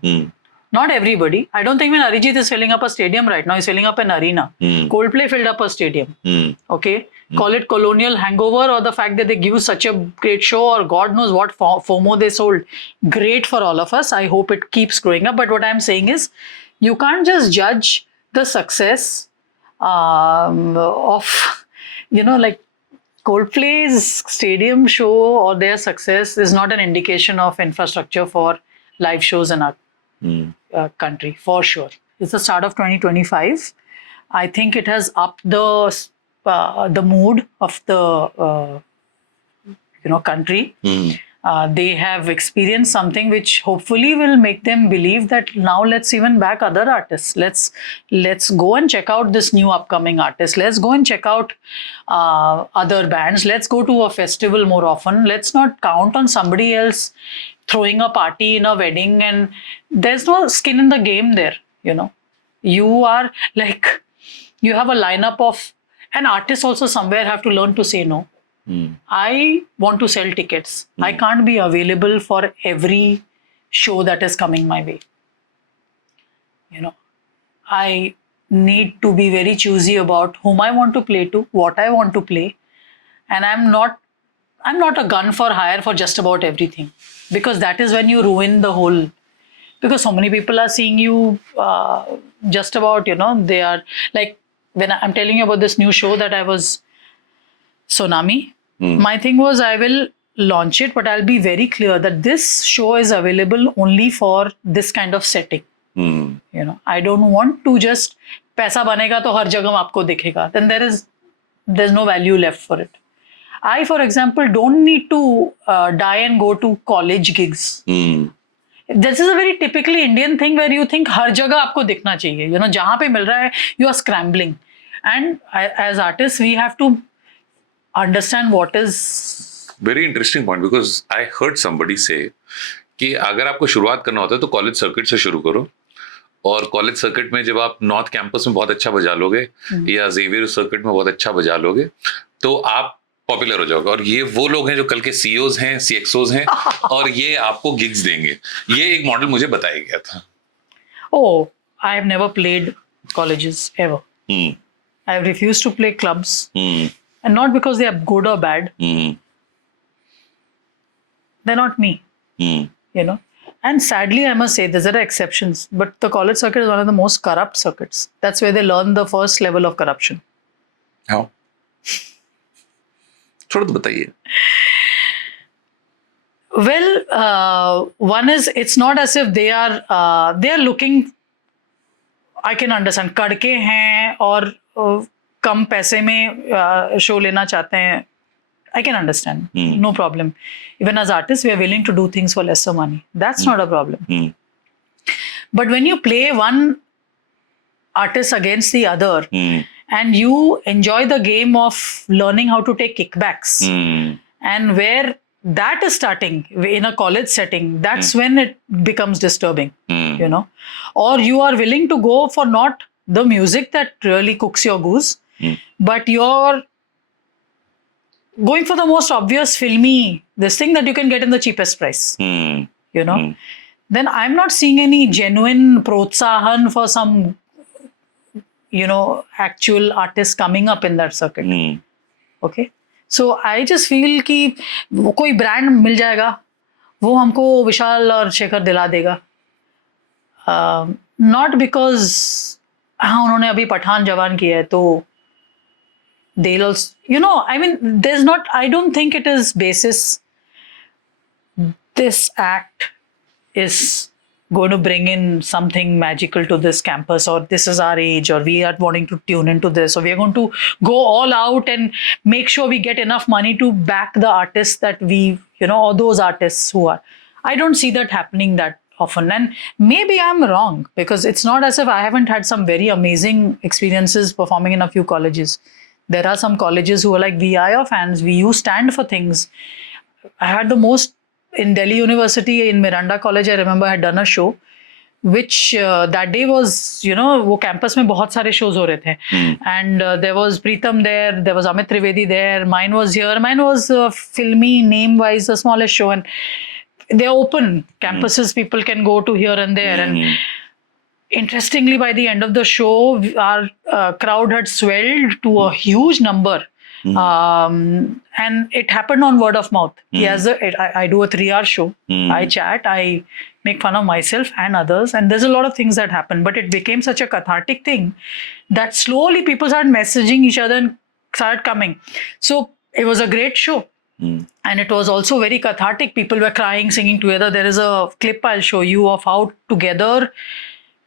Not everybody. I don't think when Arijit is filling up a stadium right now, he's filling up an arena. Coldplay filled up a stadium. Okay? Call it colonial hangover or the fact that they give such a great show, or God knows what FOMO they sold. Great for all of us. I hope it keeps growing up. But what I'm saying is, you can't just judge the success of, you know, like Coldplay's stadium show or their success is not an indication of infrastructure for live shows in our country, for sure. It's the start of 2025. I think it has upped the mood of the country. They have experienced something which hopefully will make them believe that now let's even back other artists. Let's go and check out this new upcoming artist. Let's go and check out other bands. Let's go to a festival more often. Let's not count on somebody else throwing a party in a wedding, and there's no skin in the game there. You know, you are like, you have a lineup of, and artists also somewhere have to learn to say no. I want to sell tickets. I can't be available for every show that is coming my way. You know, I need to be very choosy about whom I want to play to, what I want to play. And I'm not a gun for hire for just about everything, because that is when you ruin the whole, because so many people are seeing you just about, they are like, when I'm telling you about this new show that I was, Sonami, my thing was, I will launch it, but I'll be very clear that this show is available only for this kind of setting. I don't want to just, paisa banega to har jagah aapko dikhega, then there's no value left for it. I, for example, don't need to die and go to college gigs. This is a very typically Indian thing where you think har jagah aapko dikhna chahiye. Jahan pe mil raha hai, you are scrambling. And as artists, we have to understand what is. Very interesting point, because I heard somebody say कि अगर आपको शुरुआत करना होता है तो college circuit से शुरू करो, और कॉलेज सर्किट में जब आप नॉर्थ कैंपस में बहुत अच्छा बजा लोगे या जेवियर सर्किट में बहुत अच्छा बजा लोगे तो आप पॉपुलर हो जाओगे, और ये वो लोग हैं जो कल के सीईओज हैं, सीएक्सओज हैं, और ये आपको गिग्स देंगे. ये एक मॉडल मुझे बताया गया था. Oh, I have never played colleges ever. I have refused to play clubs. And not because they are good or bad. They're not me. And sadly, I must say, there are exceptions. But the college circuit is one of the most corrupt circuits. That's where they learn the first level of corruption. How? थोड़ा तो बताइए. Well, one is, it's not as if they are looking, I can understand, कड़के हैं और कम पैसे में show लेना चाहते हैं. I can understand. No problem. Even as artists, we are willing to do things for lesser money. That's not a problem. But when you play one artist against the other, and you enjoy the game of learning how to take kickbacks, and where that is starting in a college setting, that's when it becomes disturbing. Or you are willing to go for not the music that really cooks your goose, but you're going for the most obvious filmy, this thing that you can get in the cheapest price. Then I'm not seeing any genuine protsahan for some, actual artists coming up in that circuit. Okay. So I just feel कि कोई brand मिल जाएगा, वो हमको विशाल और शेखर दिला देगा. Not because हाँ उन्होंने अभी पठान जवान किया है तो they'll also, you know, I mean, there's not, I don't think it is basis this act is going to bring in something magical to this campus, or this is our age, or we are wanting to tune into this, or we are going to go all out and make sure we get enough money to back the artists that we, you know, or those artists who are. I don't see that happening that often. And maybe I'm wrong, because it's not as if I haven't had some very amazing experiences performing in a few colleges. There are some colleges who are like, we are your fans, you stand for things. I had the most in Delhi University, in Miranda College, I remember I had done a show, which that day was, you know, वो campus में बहुत सारे shows हो रहे थे. And there was Preetham there was Amit Trivedi there, mine was here, mine was filmy, name-wise, the smallest show, and they're open campuses, people can go to here and there. And interestingly, by the end of the show, our crowd had swelled to a huge number. And it happened on word of mouth. I do a 3-hour show. I chat, I make fun of myself and others, and there's a lot of things that happen. But it became such a cathartic thing that slowly people started messaging each other and started coming. So it was a great show. And it was also very cathartic. People were crying, singing together. There is a clip I'll show you of how together,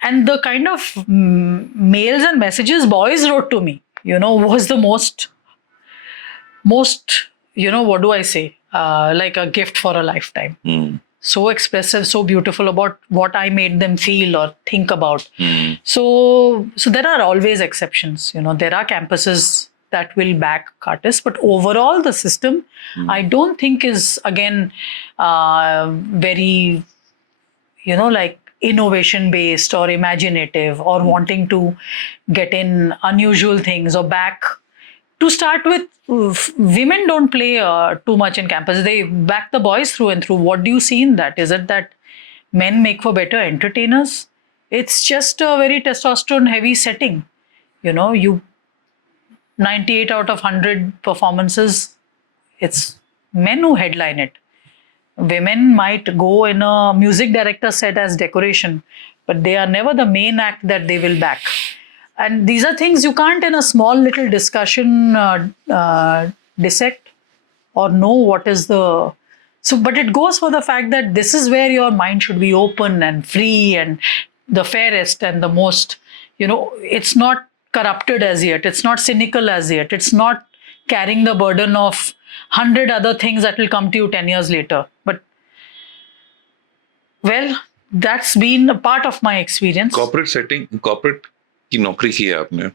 and the kind of mails and messages boys wrote to me, you know, was the most, you know, what do I say? Like a gift for a lifetime. So expressive, so beautiful about what I made them feel or think about. So there are always exceptions. You know, there are campuses that will back artists, but overall the system, I don't think is, again, very, you know, like innovation based or imaginative or wanting to get in unusual things or back. To start with, women don't play too much in campus. They back the boys through and through. What do you see in that? Is it that men make for better entertainers? It's just a very testosterone heavy setting. You know, 98 out of 100 performances, it's men who headline it. Women might go in a music director set as decoration, but they are never the main act that they will back. And these are things you can't in a small little discussion dissect or know what is the... So, but it goes for the fact that this is where your mind should be open and free and the fairest and the most, you know, it's not corrupted as yet. It's not cynical as yet. It's not carrying the burden of 100 other things that will come to you 10 years later. But, well, that's been a part of my experience. Corporate की नौकरी की है आपने.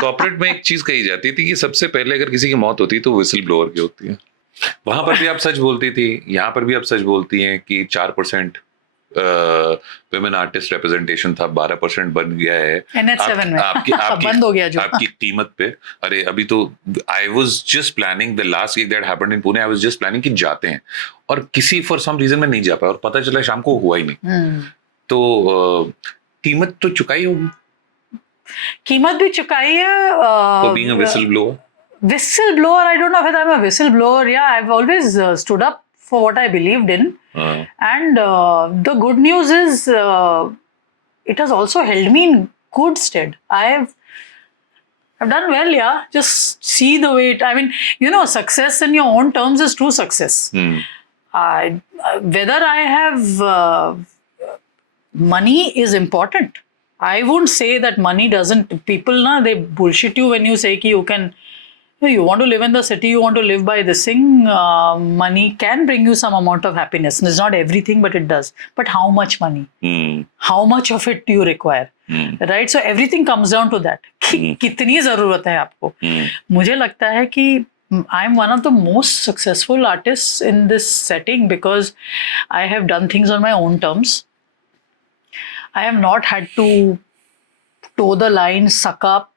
Corporate में एक चीज कही जाती थी कि सबसे पहले अगर किसी की मौत होती है तो विसल ब्लोअर की होती है. वहां पर भी आप सच बोलती थी, यहाँ पर भी आप सच बोलती हैं कि 4% वुमेन आर्टिस्ट रिप्रेजेंटेशन था, 12% बन गया है NH7 में. आपकी बंद हो गया जो आपकी कीमत पे. अरे अभी तो I was just planning the last gig that happened in Pune. I was just planning कि जाते हैं और किसी फॉर सम रीजन में नहीं जा पाया और पता चला शाम को हुआ ही नहीं. तो कीमत तो चुकाई होगी. कीमत भी चुकाई है. For being a whistleblower. Whistleblower, I don't know if I'm a whistleblower. Yeah, I've always stood up for what I believed in. And the good news is it has also held me in good stead. I've done well, yeah. Just see the way I mean, you know, success in your own terms is true success. Whether I have money is important. I won't say that money doesn't. People, they bullshit you when you say ki you want to live in the city, you want to live by this thing. Money can bring you some amount of happiness. It's not everything, but it does. But how much money? How much of it do you require? Right? So everything comes down to that. कितनी ज़रूरत है आपको? मुझे लगता है कि I'm one of the most successful artists in this setting because I have done things on my own terms. I have not had to toe the line, suck up,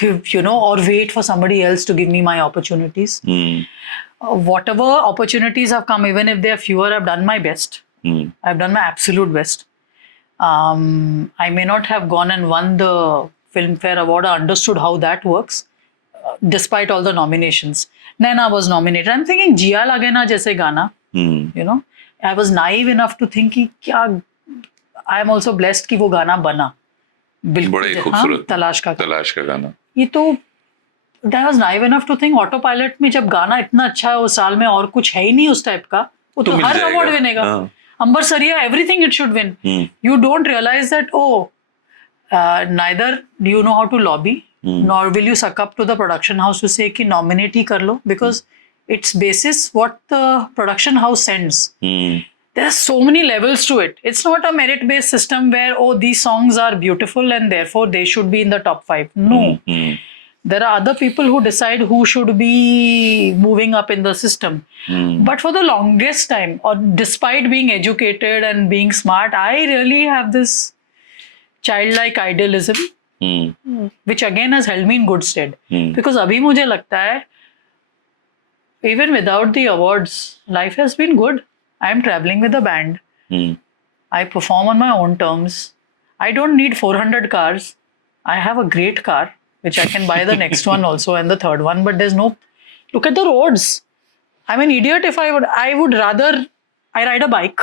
you know, or wait for somebody else to give me my opportunities. Whatever opportunities have come, even if they're fewer, I've done my best. I've done my absolute best. I may not have gone and won the Filmfare Award or understood how that works, despite all the nominations. Naina was nominated. I'm thinking Jia Lage Na jaise gana, you know. I was naive enough to think, I am also blessed कि वो गाना बना बड़ा ही बिल्कुल। खूबसूरत तलाश का तलाश का गाना। ये तो that was naive enough to think auto pilot में जब गाना इतना अच्छा है उस साल में और कुछ है ही नहीं उस टाइप का, वो तो तो मिल हर जाएगा। अवार्ड विनेगा। हाँ। अंबर सरिया everything it should win. You don't realize that, neither do you know how to lobby, nor will you suck up to the production house to say कि nominate ही कर लो, because it's basis what the production house sends. There are so many levels to it. It's not a merit-based system where, oh, these songs are beautiful and therefore they should be in the top 5. No. There are other people who decide who should be moving up in the system. But for the longest time, or despite being educated and being smart, I really have this childlike idealism, which again has held me in good stead. Because abhi mujhe lagta hai, even without the awards, life has been good. I am traveling with a band. I perform on my own terms. I don't need 400 cars. I have a great car, which I can buy the next one also and the third one. But there's no. Look at the roads. I'm an idiot if I would rather. I ride a bike.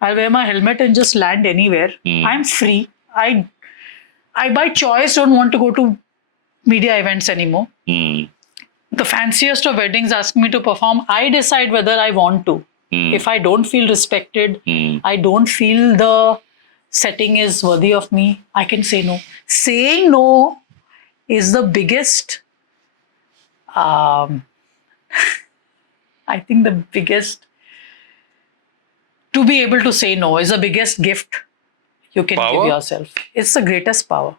I'll wear my helmet and just land anywhere. I'm free. I by choice don't want to go to media events anymore. The fanciest of weddings ask me to perform. I decide whether I want to. If I don't feel respected, I don't feel the setting is worthy of me, I can say no. Saying no is the biggest, I think the biggest, to be able to say no is the biggest gift you can Power? give yourself. It's the greatest power.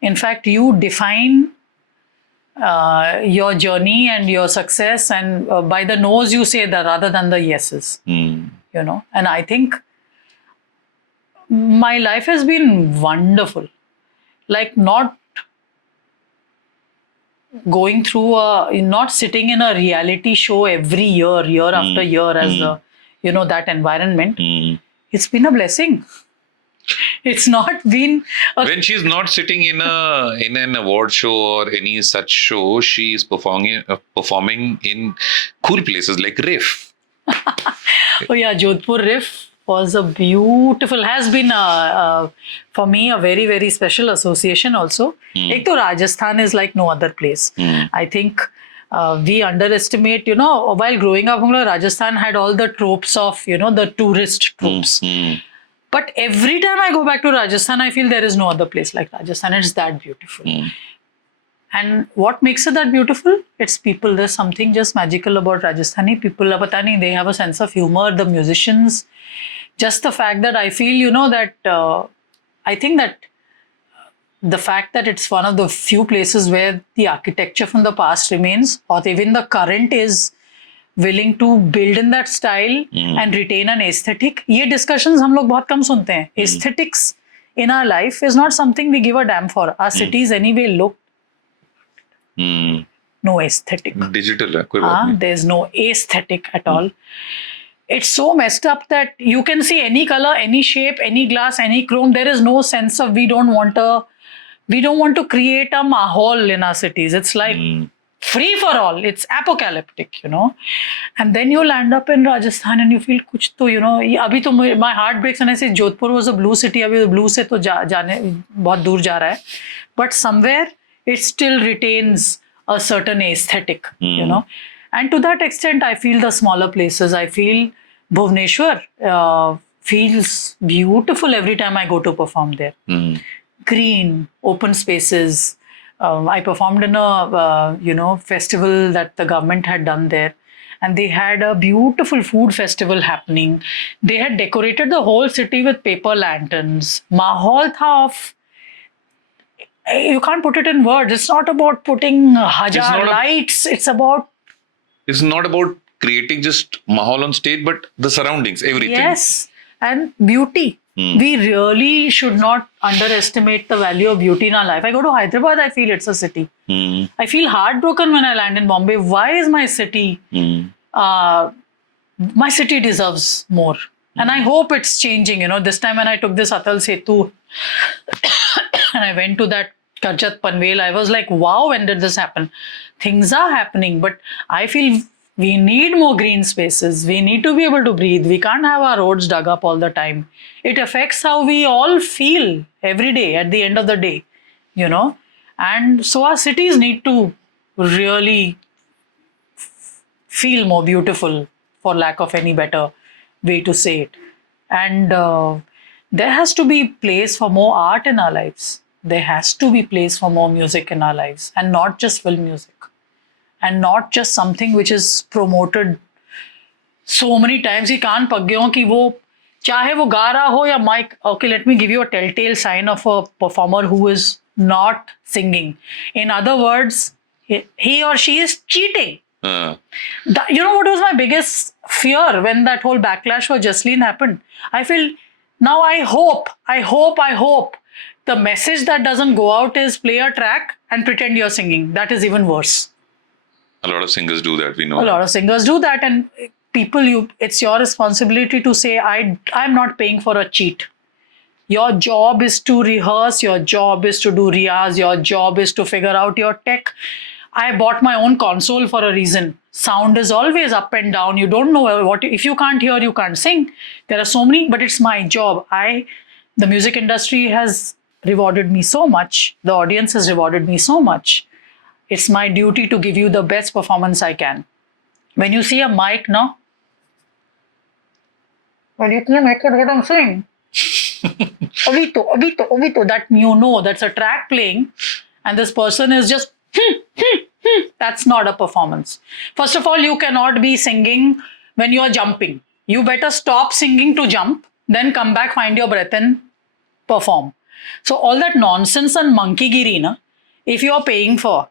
In fact, you define your journey and your success, and by the no's you say that rather than the yeses. You know, and I think my life has been wonderful. Like not going through not sitting in a reality show every year after year as that environment. It's been a blessing. It's not been When she's not sitting in an award show or any such show, she is performing in cool places like Riff. Oh yeah, Jodhpur Riff was has been for me a very very special association also. Ek to Rajasthan is like no other place. I think we underestimate, while growing up, Rajasthan had all the tropes of, the tourist tropes. But every time I go back to Rajasthan, I feel there is no other place like Rajasthan. It's that beautiful. And what makes it that beautiful? It's people. There's something just magical about Rajasthani people. They have a sense of humor, the musicians. Just the fact that I feel, that I think that the fact that it's one of the few places where the architecture from the past remains, or even the current is willing to build in that style and retain an aesthetic. ये discussions हम लोग बहुत कम सुनते हैं. Aesthetics in our life is not something we give a damn for. Our cities anyway look no aesthetic. Digital है, कोई बात नहीं. There's no aesthetic at all. It's so messed up that you can see any color, any shape, any glass, any chrome. There is no sense of we don't want to create a mahal in our cities. It's like free for all. It's apocalyptic, And then you land up in Rajasthan and you feel kuch to, abhi to my heart breaks when I say Jodhpur was a blue city. Abhi blue se to jaane bahut dur ja raha hai. But somewhere it still retains a certain aesthetic, And to that extent, I feel the smaller places. I feel Bhubaneswar feels beautiful every time I go to perform there. Green, open spaces. I performed in a festival that the government had done there, and they had a beautiful food festival happening. They had decorated the whole city with paper lanterns. Mahal tha of, you can't put it in words. It's not about putting lights. It's not about creating just mahal on stage, but the surroundings, everything. Yes, and beauty. We really should not underestimate the value of beauty in our life. I go to Hyderabad, I feel it's a city. I feel heartbroken when I land in Bombay. Why is my city? My city deserves more. And I hope it's changing. This time when I took this Atal Setu and I went to that Karjat Panvel, I was like, wow, when did this happen? Things are happening, but I feel We need more green spaces. We need to be able to breathe. We can't have our roads dug up all the time. It affects how we all feel every day at the end of the day, you know. And so our cities need to really feel more beautiful, for lack of any better way to say it. And there has to be place for more art in our lives. There has to be place for more music in our lives, and not just film music, and not just something which is promoted so many times कि कान पक गए हो कि वो चाहे वो गा रहा हो या mic. Okay, let me give you a telltale sign of a performer who is not singing. In other words, he or she is cheating. You know what was my biggest fear when that whole backlash for Jasleen happened? I feel now I hope the message that doesn't go out is play a track and pretend you're singing. That is even worse. A lot of singers do that, we know. A lot of singers do that, and people, it's your responsibility to say, I'm not paying for a cheat. Your job is to rehearse, your job is to do riyaz, your job is to figure out your tech. I bought my own console for a reason. Sound is always up and down. You don't know what, if you can't hear, you can't sing. There are so many, but it's my job. The music industry has rewarded me so much. The audience has rewarded me so much. It's my duty to give you the best performance I can. When you see a mic now, well, you can make it what I'm saying. Obito, that you know, that's a track playing, and this person is just, that's not a performance. First of all, you cannot be singing when you're jumping. You better stop singing to jump, then come back, find your breath and perform. So all that nonsense and monkey-giri, na, if you're paying for,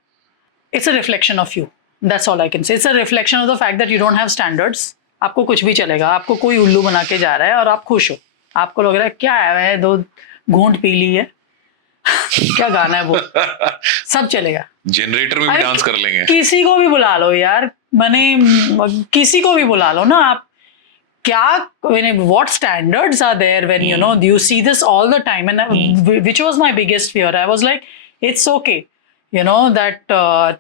it's a reflection of you. That's all I can say. It's a reflection of the fact that you don't have standards. आपको कुछ भी चलेगा, आपको कोई उल्लू बना के जा रहा है और आप खुश हो. आपको लग रहा है क्या है, मैं 2 घूंट पी ली है, क्या गाना है वो, सब चलेगा. जनरेटर में भी डांस कर लेंगे. किसी को भी बुला लो यार, किसी को भी बुला लो ना. आप क्या, what standards are there when you know, you see this all the time, and which was my biggest fear. I was like, it's okay. You know, that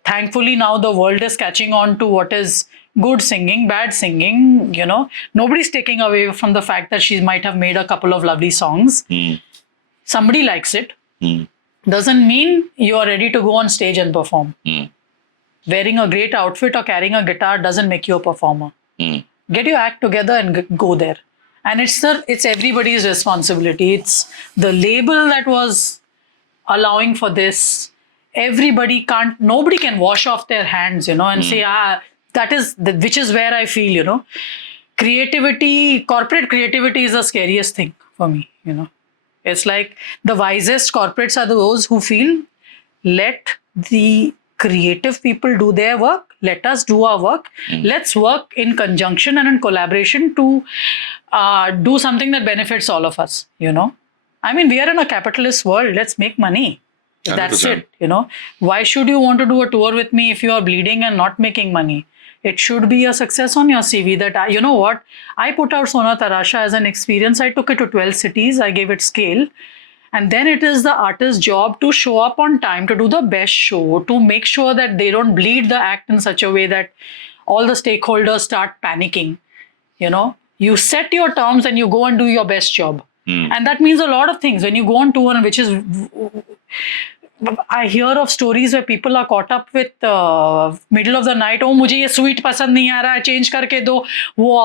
thankfully now the world is catching on to what is good singing, bad singing, you know. Nobody's taking away from the fact that she might have made a couple of lovely songs. Somebody likes it. Doesn't mean you're ready to go on stage and perform. Wearing a great outfit or carrying a guitar doesn't make you a performer. Get your act together and go there. And it's everybody's responsibility. It's the label that was allowing for this. Nobody can wash off their hands, you know, and say, which is where I feel, you know, corporate creativity is the scariest thing for me, you know. It's like the wisest corporates are those who feel, let the creative people do their work, let us do our work, let's work in conjunction and in collaboration to do something that benefits all of us, you know. I mean, we are in a capitalist world, let's make money. That's 100%. It, you know. Why should you want to do a tour with me if you are bleeding and not making money? It should be a success on your CV that, you know what, I put out Sona Tarasha as an experience. I took it to 12 cities. I gave it scale. And then it is the artist's job to show up on time, to do the best show, to make sure that they don't bleed the act in such a way that all the stakeholders start panicking. You know, you set your terms and you go and do your best job. And that means a lot of things. When you go on tour, which is... I hear of stories where people are caught up with middle of the night. Oh, मुझे ये sweet पसंद नहीं आ रहा है, change करके दो. वो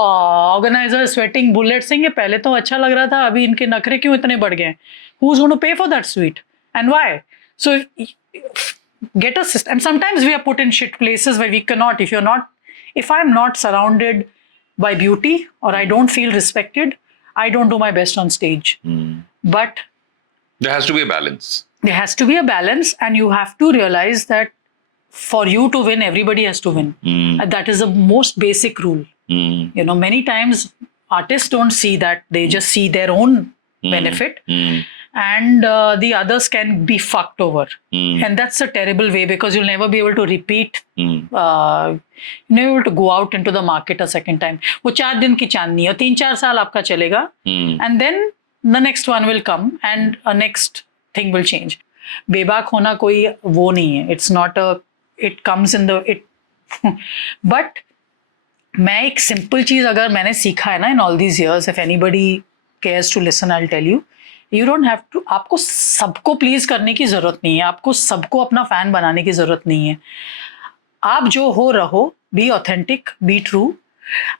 organizer sweating bullets saying, ये पहले तो अच्छा लग रहा था, अभी इनके नखरे क्यों इतने बढ़ गए? Who's going to pay for that sweet? And why? So get a system. And sometimes we are put in shit places where we cannot. If I'm not surrounded by beauty or I don't feel respected, I don't do my best on stage. But there has to be a balance. There has to be a balance, and you have to realize that for you to win, everybody has to win. That is the most basic rule. You know, many times artists don't see that. They just see their own benefit, and the others can be fucked over. And that's a terrible way, because you'll never be able to repeat, you'll never be able to go out into the market a second time. वो 4 दिन की चांदनी है, 3-4 साल आपका चलेगा, and then the next one will come and a next thing will change. बेबाक होना कोई वो नहीं है. It's not it comes in but मैं एक सिंपल चीज अगर मैंने सीखा है ना in all these years, if anybody cares to listen, I will tell you, you don't have to, आपको सबको प्लीज करने की जरूरत नहीं है, आपको सबको अपना फैन बनाने की जरूरत नहीं है। आप जो हो रहो, बी ऑथेंटिक, बी ट्रू।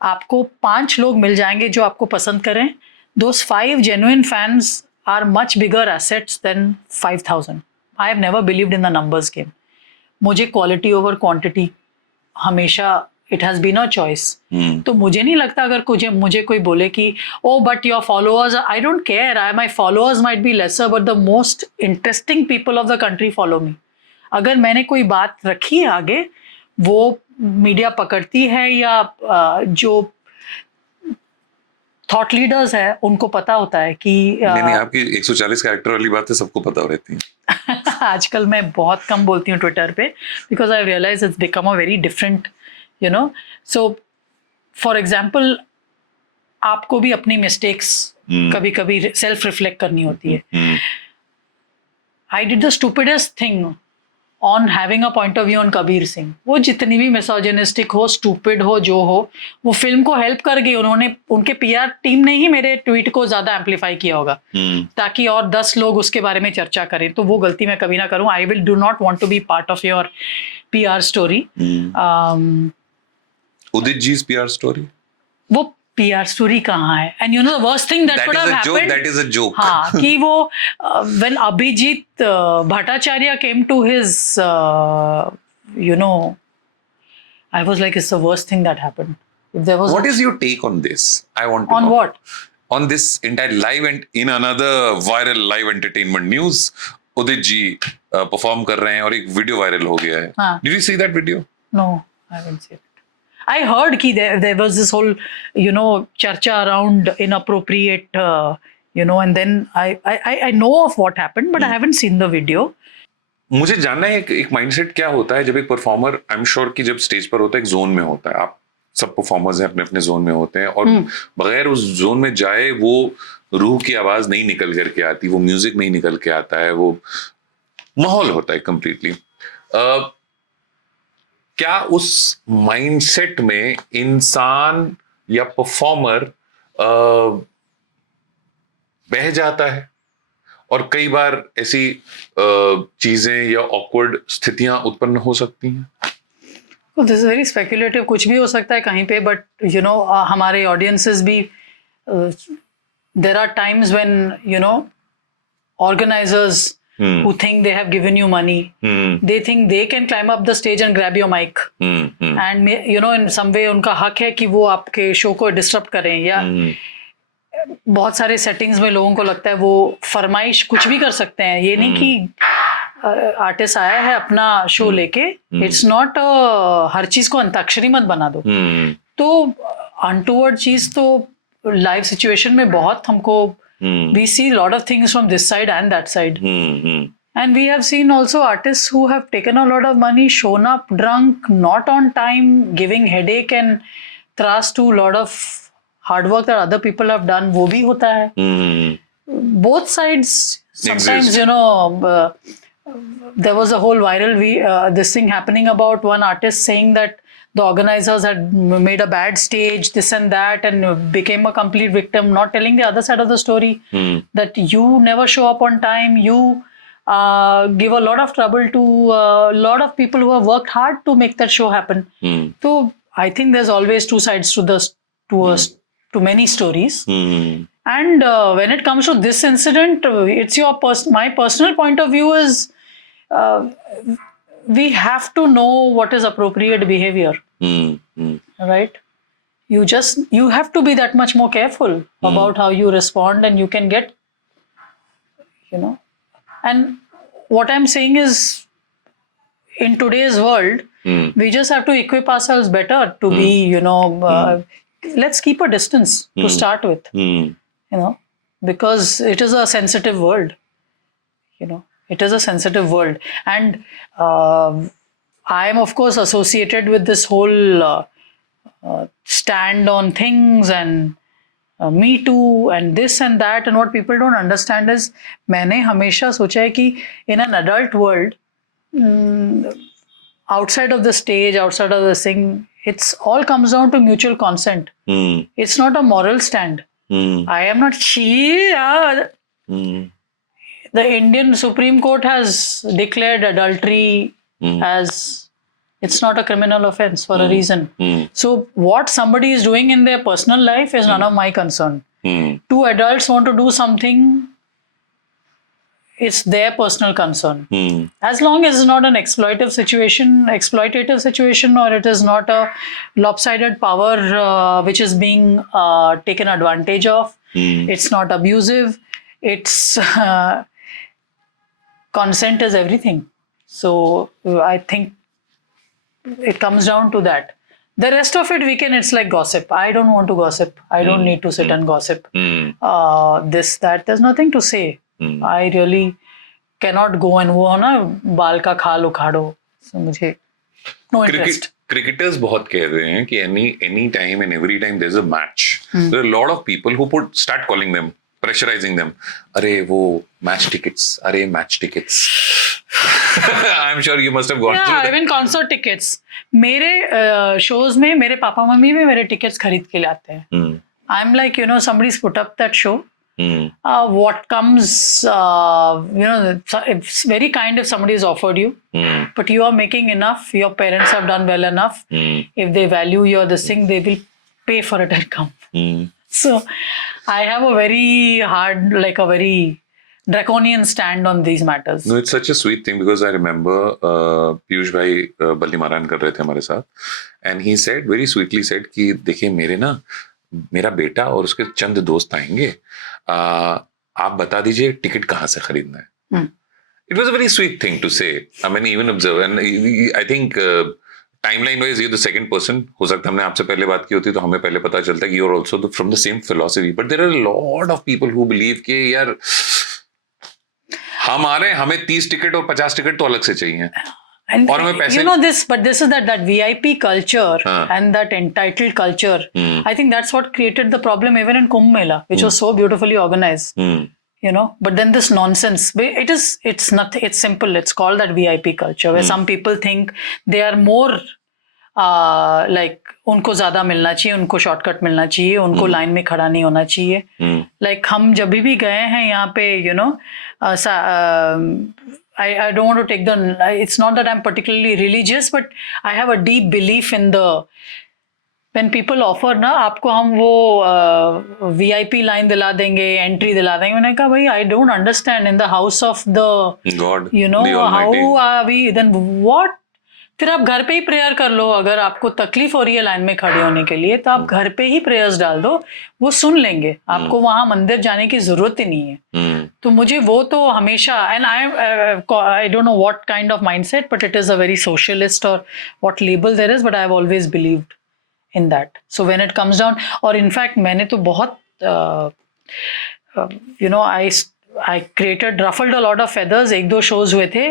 आपको 5 लोग मिल जाएंगे जो आपको पसंद करें। दोस 5 genuine fans are much bigger assets than 5,000. I have never believed in the numbers game. मुझे क्वालिटी ओवर क्वांटिटी हमेशा, it has been a choice. तो मुझे नहीं लगता अगर मुझे कोई बोले कि oh but your followers, I don't care, I my followers might be lesser but the most interesting people of the country follow me. अगर मैंने कोई बात रखी है आगे, वो मीडिया पकड़ती है या जो थॉट लीडर्स है उनको पता होता है कि नहीं, आपकी 140 कैरेक्टर वाली बातें सबको पता रहती है। आजकल मैं बहुत कम बोलती हूँ ट्विटर पे, because I realise it's become a very different, you know. So for example, आपको भी अपनी मिस्टेक्स कभी कभी सेल्फ रिफ्लेक्ट करनी होती है। I did the stupidest thing on having a point of view on Kabir Singh. वो जितनी भी मिसोजिनिस्टिक हो, स्टूपिड हो, जो हो, वो फिल्म को हेल्प कर गई। उन्होंने, उनके पीआर टीम ने ही मेरे ट्वीट को ज्यादा एम्पलीफाई किया होगा ताकि और 10 लोग उसके बारे में चर्चा करें। तो वो गलती मैं कभी ना करूं। I will do not want to be part of your PR story. Udit ji's PR story, वो पीआर स्टोरी कहाँ है? And you know the worst thing that could have happened, that is a joke. हाँ, कि वो when Abhijeet Bhattacharya came to his, you know, I was like, it's the worst thing that happened. If there was What is your take on this? I want to on know. what? On this entire live and in another viral live entertainment news, Udit ji perform कर रहे हैं और एक video viral हो गया है। हाँ. Did you see that video? No, I haven't seen it. I heard कि there was this whole, you know, charcha around inappropriate, you know, and then I know of what happened, but I haven't seen the video. मुझे जानना है एक mindset क्या होता है जब एक परफॉर्मर, आई एम श्योर कि जब स्टेज पर होता है, एक जोन में होता है, आप सब परफॉर्मर्स हैं अपने अपने जोन में होते हैं, और बगैर उस जोन में जाए वो रूह की आवाज नहीं निकल करके आती, वो म्यूजिक नहीं निकल के आता है, वो माहौल होता है कंप्लीटली। क्या उस माइंडसेट में इंसान या परफॉर्मर बह जाता है? और कई बार ऐसी चीजें या ऑकवर्ड स्थितियां उत्पन्न हो सकती हैं। दिस इज वेरी स्पेक्युलेटिव, कुछ भी हो सकता है कहीं पे, बट यू नो हमारे ऑडियंसेस भी, there are times when you know organisers who think they have given you money, they think they can climb up the stage and grab your mic, and you know in some way उनका हक है कि वो आपके show को disturb करें, या बहुत सारे सेटिंग्स में लोगों को लगता है वो फरमाइश कुछ भी कर सकते हैं। ये नहीं कि आर्टिस्ट आया है अपना शो लेके, इट्स नॉट हर चीज को अंताक्षरी मत बना दो। तो अनटूवर्ड चीज तो लाइव सिचुएशन में बहुत हमको, we see a lot of things from this side and that side. And we have seen also artists who have taken a lot of money, shown up drunk, not on time, giving headache and thrust to a lot of hard work that other people have done. वो भी होता है। Both sides sometimes, you know, there was a whole viral this thing happening about one artist saying that the organizers had made a bad stage, this and that, and became a complete victim, not telling the other side of the story, that you never show up on time, you give a lot of trouble to a lot of people who have worked hard to make that show happen. So I think there's always two sides to many stories. And when it comes to this incident, it's my personal point of view is, we have to know what is appropriate behavior, right? You have to be that much more careful about how you respond, and you can get, you know. And what I'm saying is, in today's world, we just have to equip ourselves better to be, you know, let's keep a distance to start with, you know, because it is a sensitive world, you know. It is a sensitive world, and I am of course associated with this whole stand on things and Me Too and this and that, and what people don't understand is, मैंने हमेशा सोचा है कि in an adult world, outside of the stage, outside of the thing, it's all comes down to mutual consent. It's not a moral stand. I am not the Indian Supreme Court has declared adultery as it's not a criminal offense for a reason. So what somebody is doing in their personal life is none of my concern. Two adults want to do something, it's their personal concern. As long as it's not an exploitative situation, or it is not a lopsided power which is being taken advantage of. It's not abusive. It's consent is everything. So I think it comes down to that. The rest of it, it's like gossip. I don't want to gossip. I don't need to sit and gossip. This, that, there's nothing to say. I really cannot go and वो ना बाल का खाल उखाड़ो. So मुझे no interest. Cricketers बहुत कह रहे हैं कि any time and every time there's a match, there are a lot of people who start calling them, pressurizing them. अरे वो match tickets. I'm sure you must have gone through that. Even concert tickets. मेरे shows में मेरे papa mummy भी मेरे tickets खरीद के लाते हैं. I'm like, somebody's put up that show. What comes, it's very kind if somebody has offered you, but you are making enough. Your parents have done well enough. If they value your this thing, they will pay for it and come. So I have a very hard, like a very draconian stand on these matters. No, it's such a sweet thing because I remember Piyush bhai Balli Maran kar rahe the hamare saath, and he said, very sweetly said कि देखिए मेरा बेटा और उसके चंद दोस्त आएंगे, आप बता दीजिए टिकट कहाँ से खरीदना है. It was a very sweet thing to say. I mean, even observe, and I think timeline wise you're the second person. हो सकता है हमने आपसे पहले बात की होती तो हमें पहले पता चलता कि you're also from the same philosophy. But there are a lot of people who believe कि यार हमें 30 टिकट और 50 टिकट तो अलग से चाहिए. And this is that VIP culture and that entitled culture. I think that's what created the problem even in Kumbh Mela, which was so beautifully organized. But then this nonsense. It's nothing. It's simple. It's called that VIP culture, where some people think they are more like उनको ज़्यादा मिलना चाहिए, उनको shortcut मिलना चाहिए, उनको line में खड़ा नहीं होना चाहिए. Like हम जब भी गए हैं यहाँ पे, I don't want to take it's not that I'm particularly religious, but I have a deep belief in when people offer ना आपको हम वो VIP line दिला देंगे, entry दिला देंगे. मैंने कहा भाई, I don't understand in the house of the God, how are we, then what? फिर आप घर पे ही प्रेयर कर लो. अगर आपको तकलीफ हो रही है लाइन में खड़े होने के लिए तो आप घर पे ही प्रेयर्स डाल दो, वो सुन लेंगे. आपको वहां मंदिर जाने की जरूरत ही नहीं है. तो मुझे वो तो हमेशा, and I don't know what kind of mindset, but it is a very socialist or what label there is, but I have always believed in that. So when it comes down, or in fact मैंने तो बहुत I ruffled a lot of feathers. 1-2 shows हुए थे.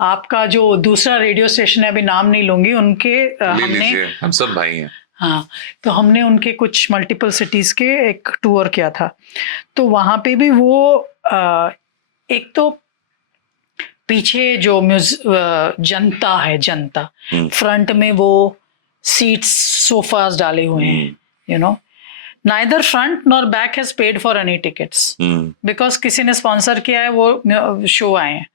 आपका जो दूसरा radio station है, अभी नाम नहीं लूंगी, उनके हम सब भाई हैं. हाँ, तो हमने उनके कुछ मल्टीपल सिटीज के एक टूर किया था. तो वहां पे भी वो एक तो पीछे जो जनता है, फ्रंट में वो सीट्स सोफास डाले हुए हैं. Neither front nor back has paid for any tickets because किसी ने स्पॉन्सर किया है, वो शो आए हैं.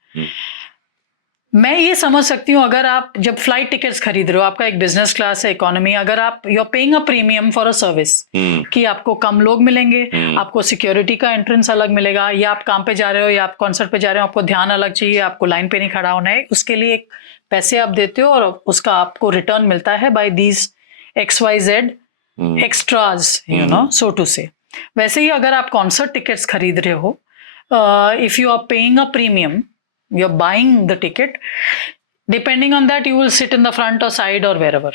मैं ये समझ सकती हूँ अगर आप जब फ्लाइट टिकट्स खरीद रहे हो, आपका एक बिजनेस क्लास है, इकोनॉमी, अगर आप you are paying a premium for a service कि आपको कम लोग मिलेंगे, आपको सिक्योरिटी का एंट्रेंस अलग मिलेगा, या आप काम पे जा रहे हो या आप कॉन्सर्ट पे जा रहे हो, आपको ध्यान अलग चाहिए, आपको लाइन पे नहीं खड़ा होना है, उसके लिए एक पैसे आप देते हो और उसका आपको रिटर्न मिलता है by these XYZ extras, so to say. वैसे ही अगर आप कॉन्सर्ट टिकट्स खरीद रहे हो, if you are paying a premium, you're buying the ticket, depending on that you will sit in the front or side or wherever.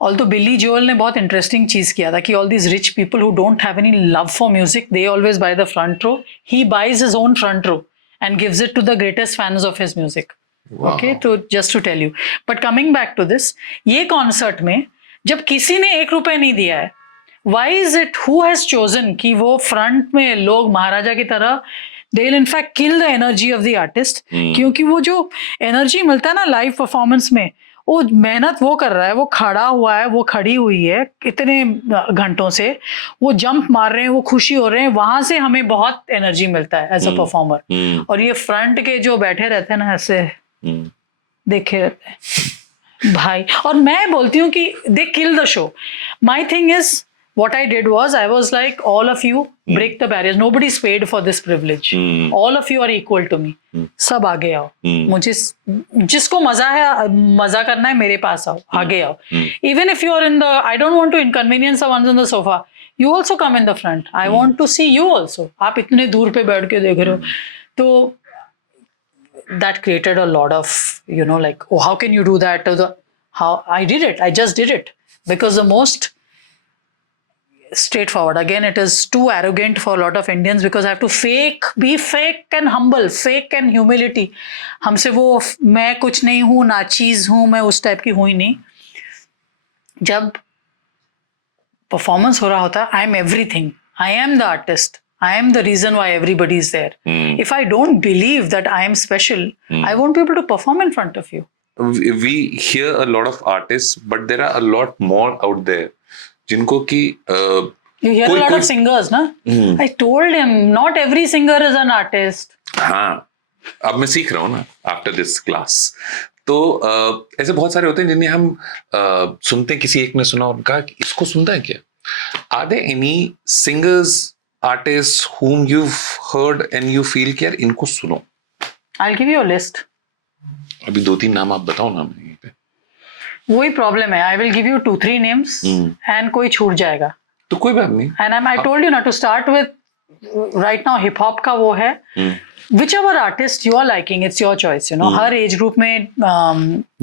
Although Billy Joel ने बहुत interesting चीज किया था कि all these rich people who don't have any love for music, they always buy the front row. He buys his own front row and gives it to the greatest fans of his music. Wow. Okay, so just to tell you. But coming back to this, ये concert में जब किसी ने 1 रुपए नहीं दिया है, why is it, who has chosen कि वो फ्रंट में लोग महाराजा की तरह, they will in fact kill the energy of the artist, क्योंकि वो जो एनर्जी मिलता है ना लाइव परफॉर्मेंस में, वो मेहनत वो कर रहा है, वो खड़ा हुआ है, वो खड़ी हुई है इतने घंटों से, वो जंप मार रहे हैं, वो खुशी हो रहे हैं, वहां से हमें बहुत एनर्जी मिलता है एज अ परफॉर्मर। और ये फ्रंट के जो बैठे रहते हैं ना ऐसे देखे रहते हैं भाई, और मैं बोलती हूँ कि they kill the show. My thing is what I did was I was like, all of you break the barriers, nobody's paid for this privilege, all of you are equal to me, सब आगे आओ, मुझे जिसको मजा है, मजा करना है, मेरे पास आओ, आगे आओ। even if you are in the, I don't want to inconvenience the ones on the sofa, you also come in the front, I want to see you also। आप इतने दूर पे बैठ के देख रहे हो, तो that created a lot of, you know, like, oh, how can you do that? How I did it, I just did it because the most straightforward, again it is too arrogant for a lot of Indians because I have to be fake and humble, fake and humility। हमसे वो मैं कुछ नहीं हूँ, ना चीज हूँ, मैं उस टाइप की हूँ ही नहीं। जब परफॉर्मेंस हो रहा होता है, I am everything, I am the artist, I am the reason why everybody is there. If I don't believe that I am special, I won't be able to perform in front of you. We hear a lot of artists, but there are a lot more out there जिनको कि you hear a lot of singers, ना? I told him not every singer is an artist. हाँ, अब मैं सीख रहा हूँ ना आफ्टर दिस क्लास। तो ऐसे बहुत सारे होते हैं जिन्हें हम सुनते हैं, किसी एक ने सुना और कहा कि इसको सुनता है क्या? Are there any singers, artists whom you've heard and you feel कि यार इनको सुनो? I'll give you a list. अभी 2-3 नाम आप बताओ ना। वही प्रॉब्लम है, I will give you 2-3 names and कोई छूट जाएगा तो कोई बात नहीं। एंड आई टोल्ड यू ना to start with right now hip hop का वो है, whichever artist you are liking, it's your choice, you know। Her age group में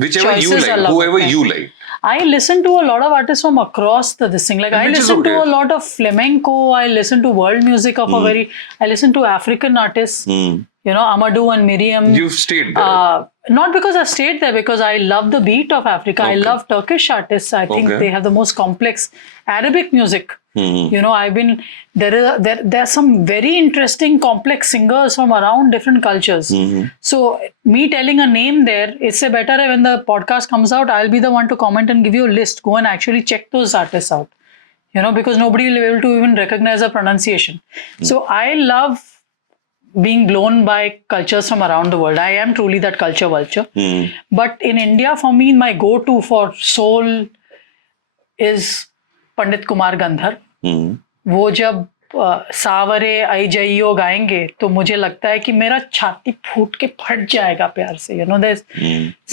whichever you like, whoever you like। I listen to a lot of artists from across this thing, like I listen to a lot of flamenco, I listen to world music of I listen to African artists, you know, Amadou and Miriam। You've stayed there? Not because I stayed there, because I love the beat of Africa. I love Turkish artists. I think they have the most complex Arabic music. You know, I've been there are some very interesting complex singers from around different cultures. So me telling a name there, it's a better when the podcast comes out, I'll be the one to comment and give you a list. Go and actually check those artists out. You know, because nobody will be able to even recognize the pronunciation. So I love being blown by cultures from around the world. I am truly that culture vulture. But in India, for me, my go-to for soul is पंडित कुमार गंधर्व। वो जब सावरे आई जइयो गाएंगे तो मुझे लगता है कि मेरा छाती फूट के फट जाएगा प्यार से, यू नो दिस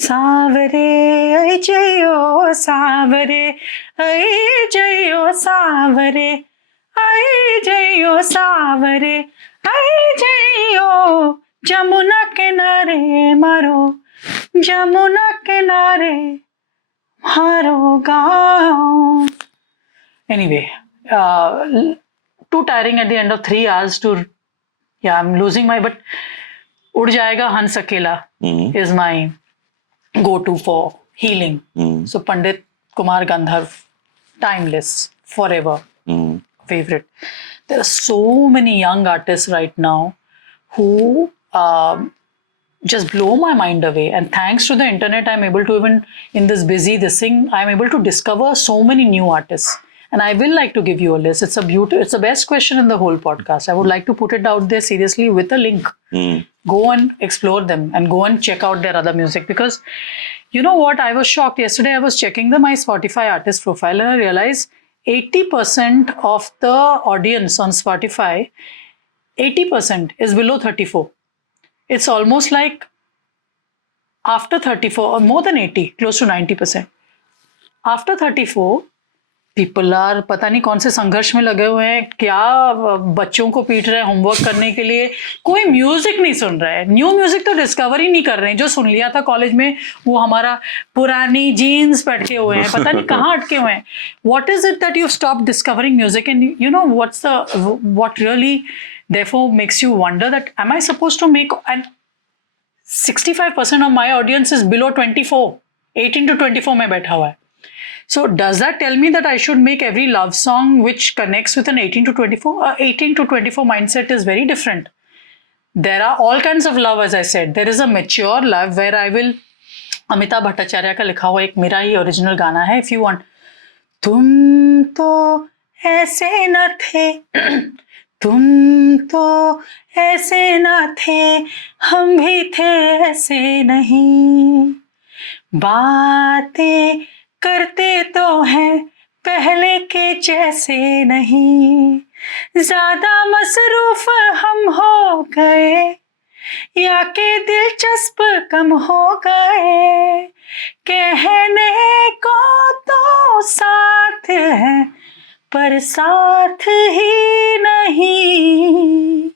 सावरे आई जइयो, सावरे आई जइयो, सावरे आई जइयो, सावरे आई जइयो, जमुना किनारे मारो, जमुना किनारे मारो गाँव। Anyway, too tiring at the end of 3 hours to, yeah, I'm losing my, but उड़ जाएगा हंस अकेला is my go-to for healing. So Pandit Kumar Gandharv, timeless, forever, favorite. There are so many young artists right now who just blow my mind away, and thanks to the internet, I'm able to, even in this busy thing, I'm able to discover so many new artists. And I will like to give you a list. It's the best question in the whole podcast. I would like to put it out there seriously with a link. Go and explore them and go and check out their other music. Because you know what? I was shocked. Yesterday I was checking my Spotify artist profile and I realized 80% of the audience on Spotify, 80% is below 34. It's almost like after 34 or more than 80, close to 90%. After 34, people are पता नहीं कौन से संघर्ष में लगे हुए हैं, क्या बच्चों को पीट रहे हैं होमवर्क करने के लिए, कोई म्यूजिक नहीं सुन रहा है, न्यू म्यूजिक तो डिस्कवर ही नहीं कर रहे हैं। जो सुन लिया था कॉलेज में वो हमारा पुरानी जीन्स बैठे हुए हैं, पता नहीं कहाँ अटके हुए हैं। What is it that you stop discovering music? And you know what really therefore makes you wonder that am I supposed to make, and 65% of my audience is below 24, 18 to 24 में बैठा हुआ है। So does that tell me that I should make every love song which connects with an 18 to 24? 18 to 24 mindset is very different. There are all kinds of love, as I said. There is a mature love where I will Amitabh Bhattacharya का लिखा हुआ एक मेरा ही original गाना है, if you want. तुम तो ऐसे न थे, तुम तो ऐसे न थे, हम भी थे ऐसे नहीं, बातें करते तो हैं पहले के जैसे नहीं, ज्यादा मसरूफ हम हो गए या के दिलचस्प कम हो गए, कहने को तो साथ है पर साथ ही नहीं,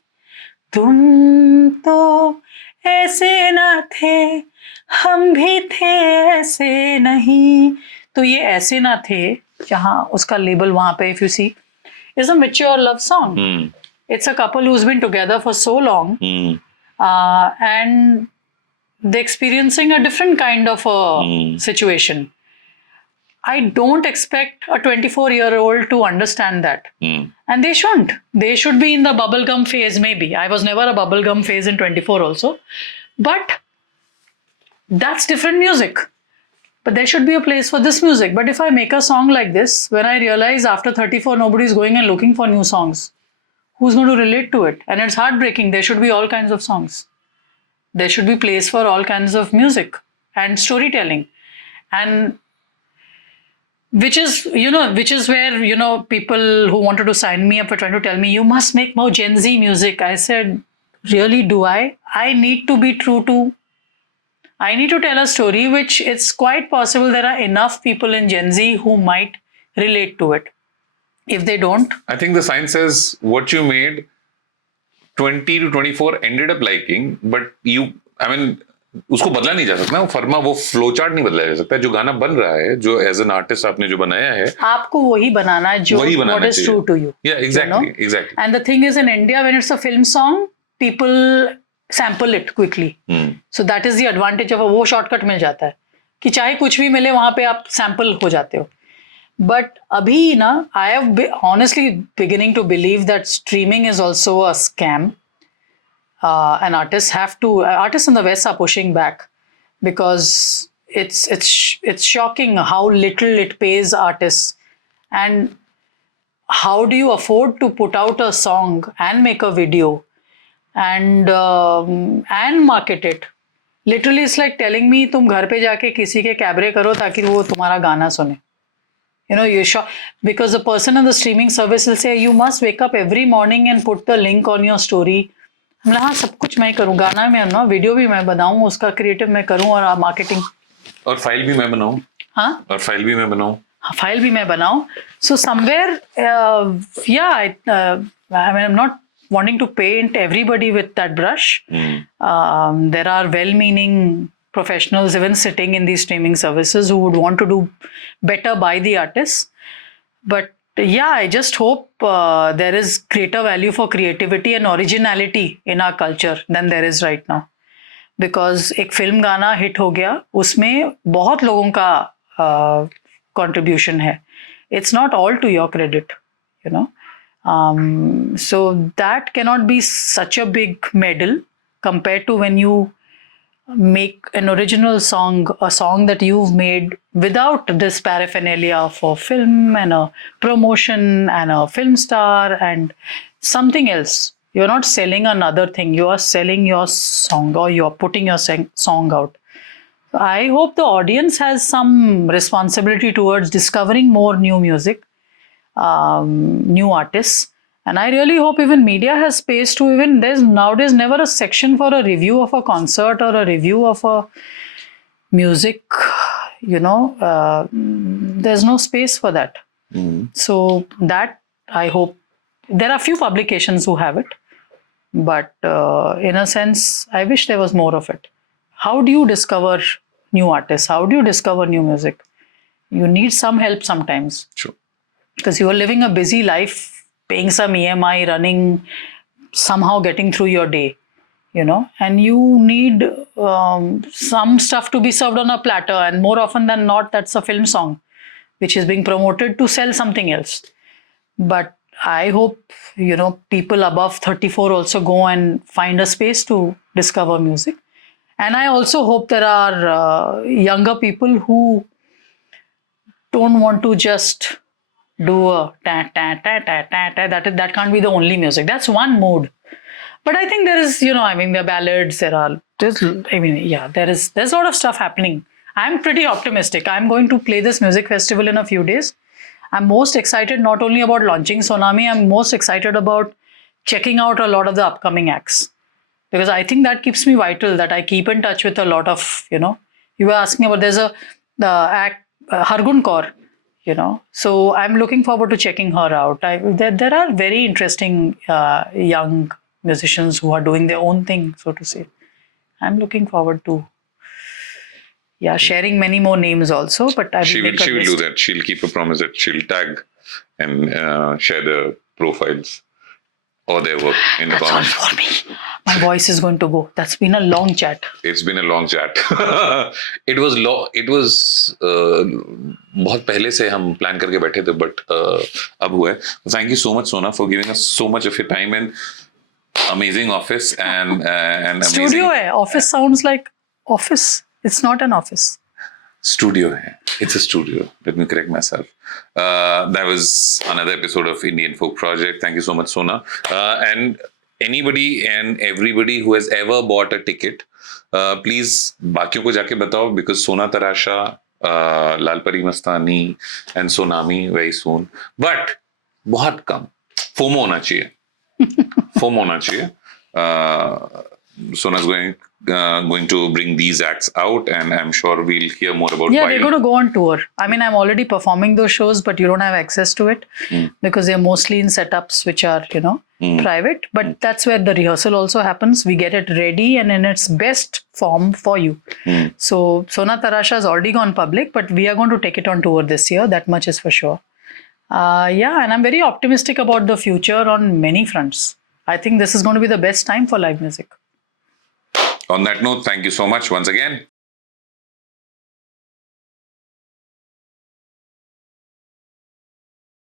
तुम तो ऐसे न थे, हम भी थे ऐसे नहीं। तो ये ऐसे ना थे, जहाँ उसका लेबल वहां पे if you see is a mature love song. It's a couple who's been together for so long, and they're experiencing a different kind of a situation. I don't expect a 24-year-old to understand that. And they shouldn't. They should be in the bubblegum phase, maybe. I was never a bubblegum phase in 24 also. But that's different music. But there should be a place for this music. But if I make a song like this, when I realize after 34 nobody's going and looking for new songs, who's going to relate to it? And it's heartbreaking. There should be all kinds of songs. There should be place for all kinds of music and storytelling. And which is where, people who wanted to sign me up were trying to tell me, you must make more Gen Z music. I said, really, do I? I need to be true to, I need to tell a story which it's quite possible there are enough people in Gen Z who might relate to it. If they don't, I think the science says what you made 20 to 24 ended up liking, but उसको बदला नहीं जा सकता, वो flow chart नहीं बदला जा सकता। जो गाना बन रहा है, जो एज एन आर्टिस्ट आपने जो बनाया है, आपको वही बनाना है जो what is true to you. Yeah, exactly, exactly. And the thing is, in India, when it's a film song, people sample it quickly. So that is the advantage of वो shortcut मिल जाता है कि चाहे कुछ भी मिले वहां पे आप sample हो जाते हो. But अभी ना, I have honestly beginning to believe that streaming is also a scam. And artists in the West are pushing back because it's shocking how little it pays artists. And how do you afford to put out a song and make a video and market it? Literally, it's like telling me तुम घर पे जाके किसी के cabaret करो ताकि वो तुम्हारा गाना सुने. You're shocked because the person on the streaming service will say you must wake up every morning and put the link on your story. हमने हाँ सब कुछ मैं करूँ, गाना मैं ना, वीडियो भी मैं बनाऊँ, उसका क्रिएटिव मैं करूँ और मार्केटिंग और फाइल भी मैं बनाऊँ. हाँ, और फाइल भी मैं बनाऊँ. हाँ, फाइल भी मैं बनाऊँ. So somewhere, I'm not wanting to paint everybody with that brush. There are well-meaning professionals even sitting in these streaming services who would want to do better by the artists. But yeah, I just hope there is greater value for creativity and originality in our culture than there is right now. Because एक film गाना hit हो गया, उसमें बहुत लोगों का contribution है. It's not all to your credit, So that cannot be such a big medal compared to when you make an original song, a song that you've made without this paraphernalia for film and a promotion and a film star and something else. You're not selling another thing. You are selling your song or you're putting your song out. I hope the audience has some responsibility towards discovering more new music, new artists. And I really hope even media has space to there's nowadays never a section for a review of a concert or a review of a music, there's no space for that. So that I hope, there are few publications who have it, but in a sense, I wish there was more of it. How do you discover new artists? How do you discover new music? You need some help sometimes. Sure. Because you are living a busy life, paying some EMI, running, somehow getting through your day, and you need some stuff to be served on a platter. And more often than not, that's a film song, which is being promoted to sell something else. But I hope, people above 34 also go and find a space to discover music. And I also hope there are younger people who don't want to just do a ta ta ta ta ta ta. That can't be the only music. That's one mood. But I think there is, you know, I mean, there are ballads. There's a lot of stuff happening. I'm pretty optimistic. I'm going to play this music festival in a few days. I'm most excited not only about launching Sonami. I'm most excited about checking out a lot of the upcoming acts, because I think that keeps me vital, that I keep in touch with a lot of, you know, you were asking about, there's the act, Hargun Kaur, you know, so I'm looking forward to checking her out. There are very interesting young musicians who are doing their own thing, so to say. I'm looking forward to sharing many more names also, but I She will do that. She'll keep a promise that she'll tag and share the profiles or their work in the That's all comments. for me. My voice is going to go. That's been a long chat. It's been a long chat. It was बहुत पहले से हम plan करके बैठे थे, but अब हुआ है. Thank you so much, Sona, for giving us so much of your time and amazing office and amazing Studio hai. Office sounds like office. It's not an office. studio hai. It's a studio. Let me correct myself. That was another episode of Indian Folk Project. Thank you so much, Sona. And anybody and everybody who has ever bought a ticket, please बाकियों को जाके बताओ, because Sona Tarasha, Lal Pari Mastani and Sonami very soon. But बहुत कम. FOMO होना चाहिए. FOMO होना चाहिए. Sona's going to bring these acts out, and I'm sure we'll hear more about Yeah, why. they're going to go on tour. I mean, I'm already performing those shows, but you don't have access to it because they're mostly in setups which are, you know, private. But that's where the rehearsal also happens. We get it ready and in its best form for you. So Sona Tarasha has already gone public, but we are going to take it on tour this year. That much is for sure. And I'm very optimistic about the future on many fronts. I think this is going to be the best time for live music. On that note, thank you so much once again.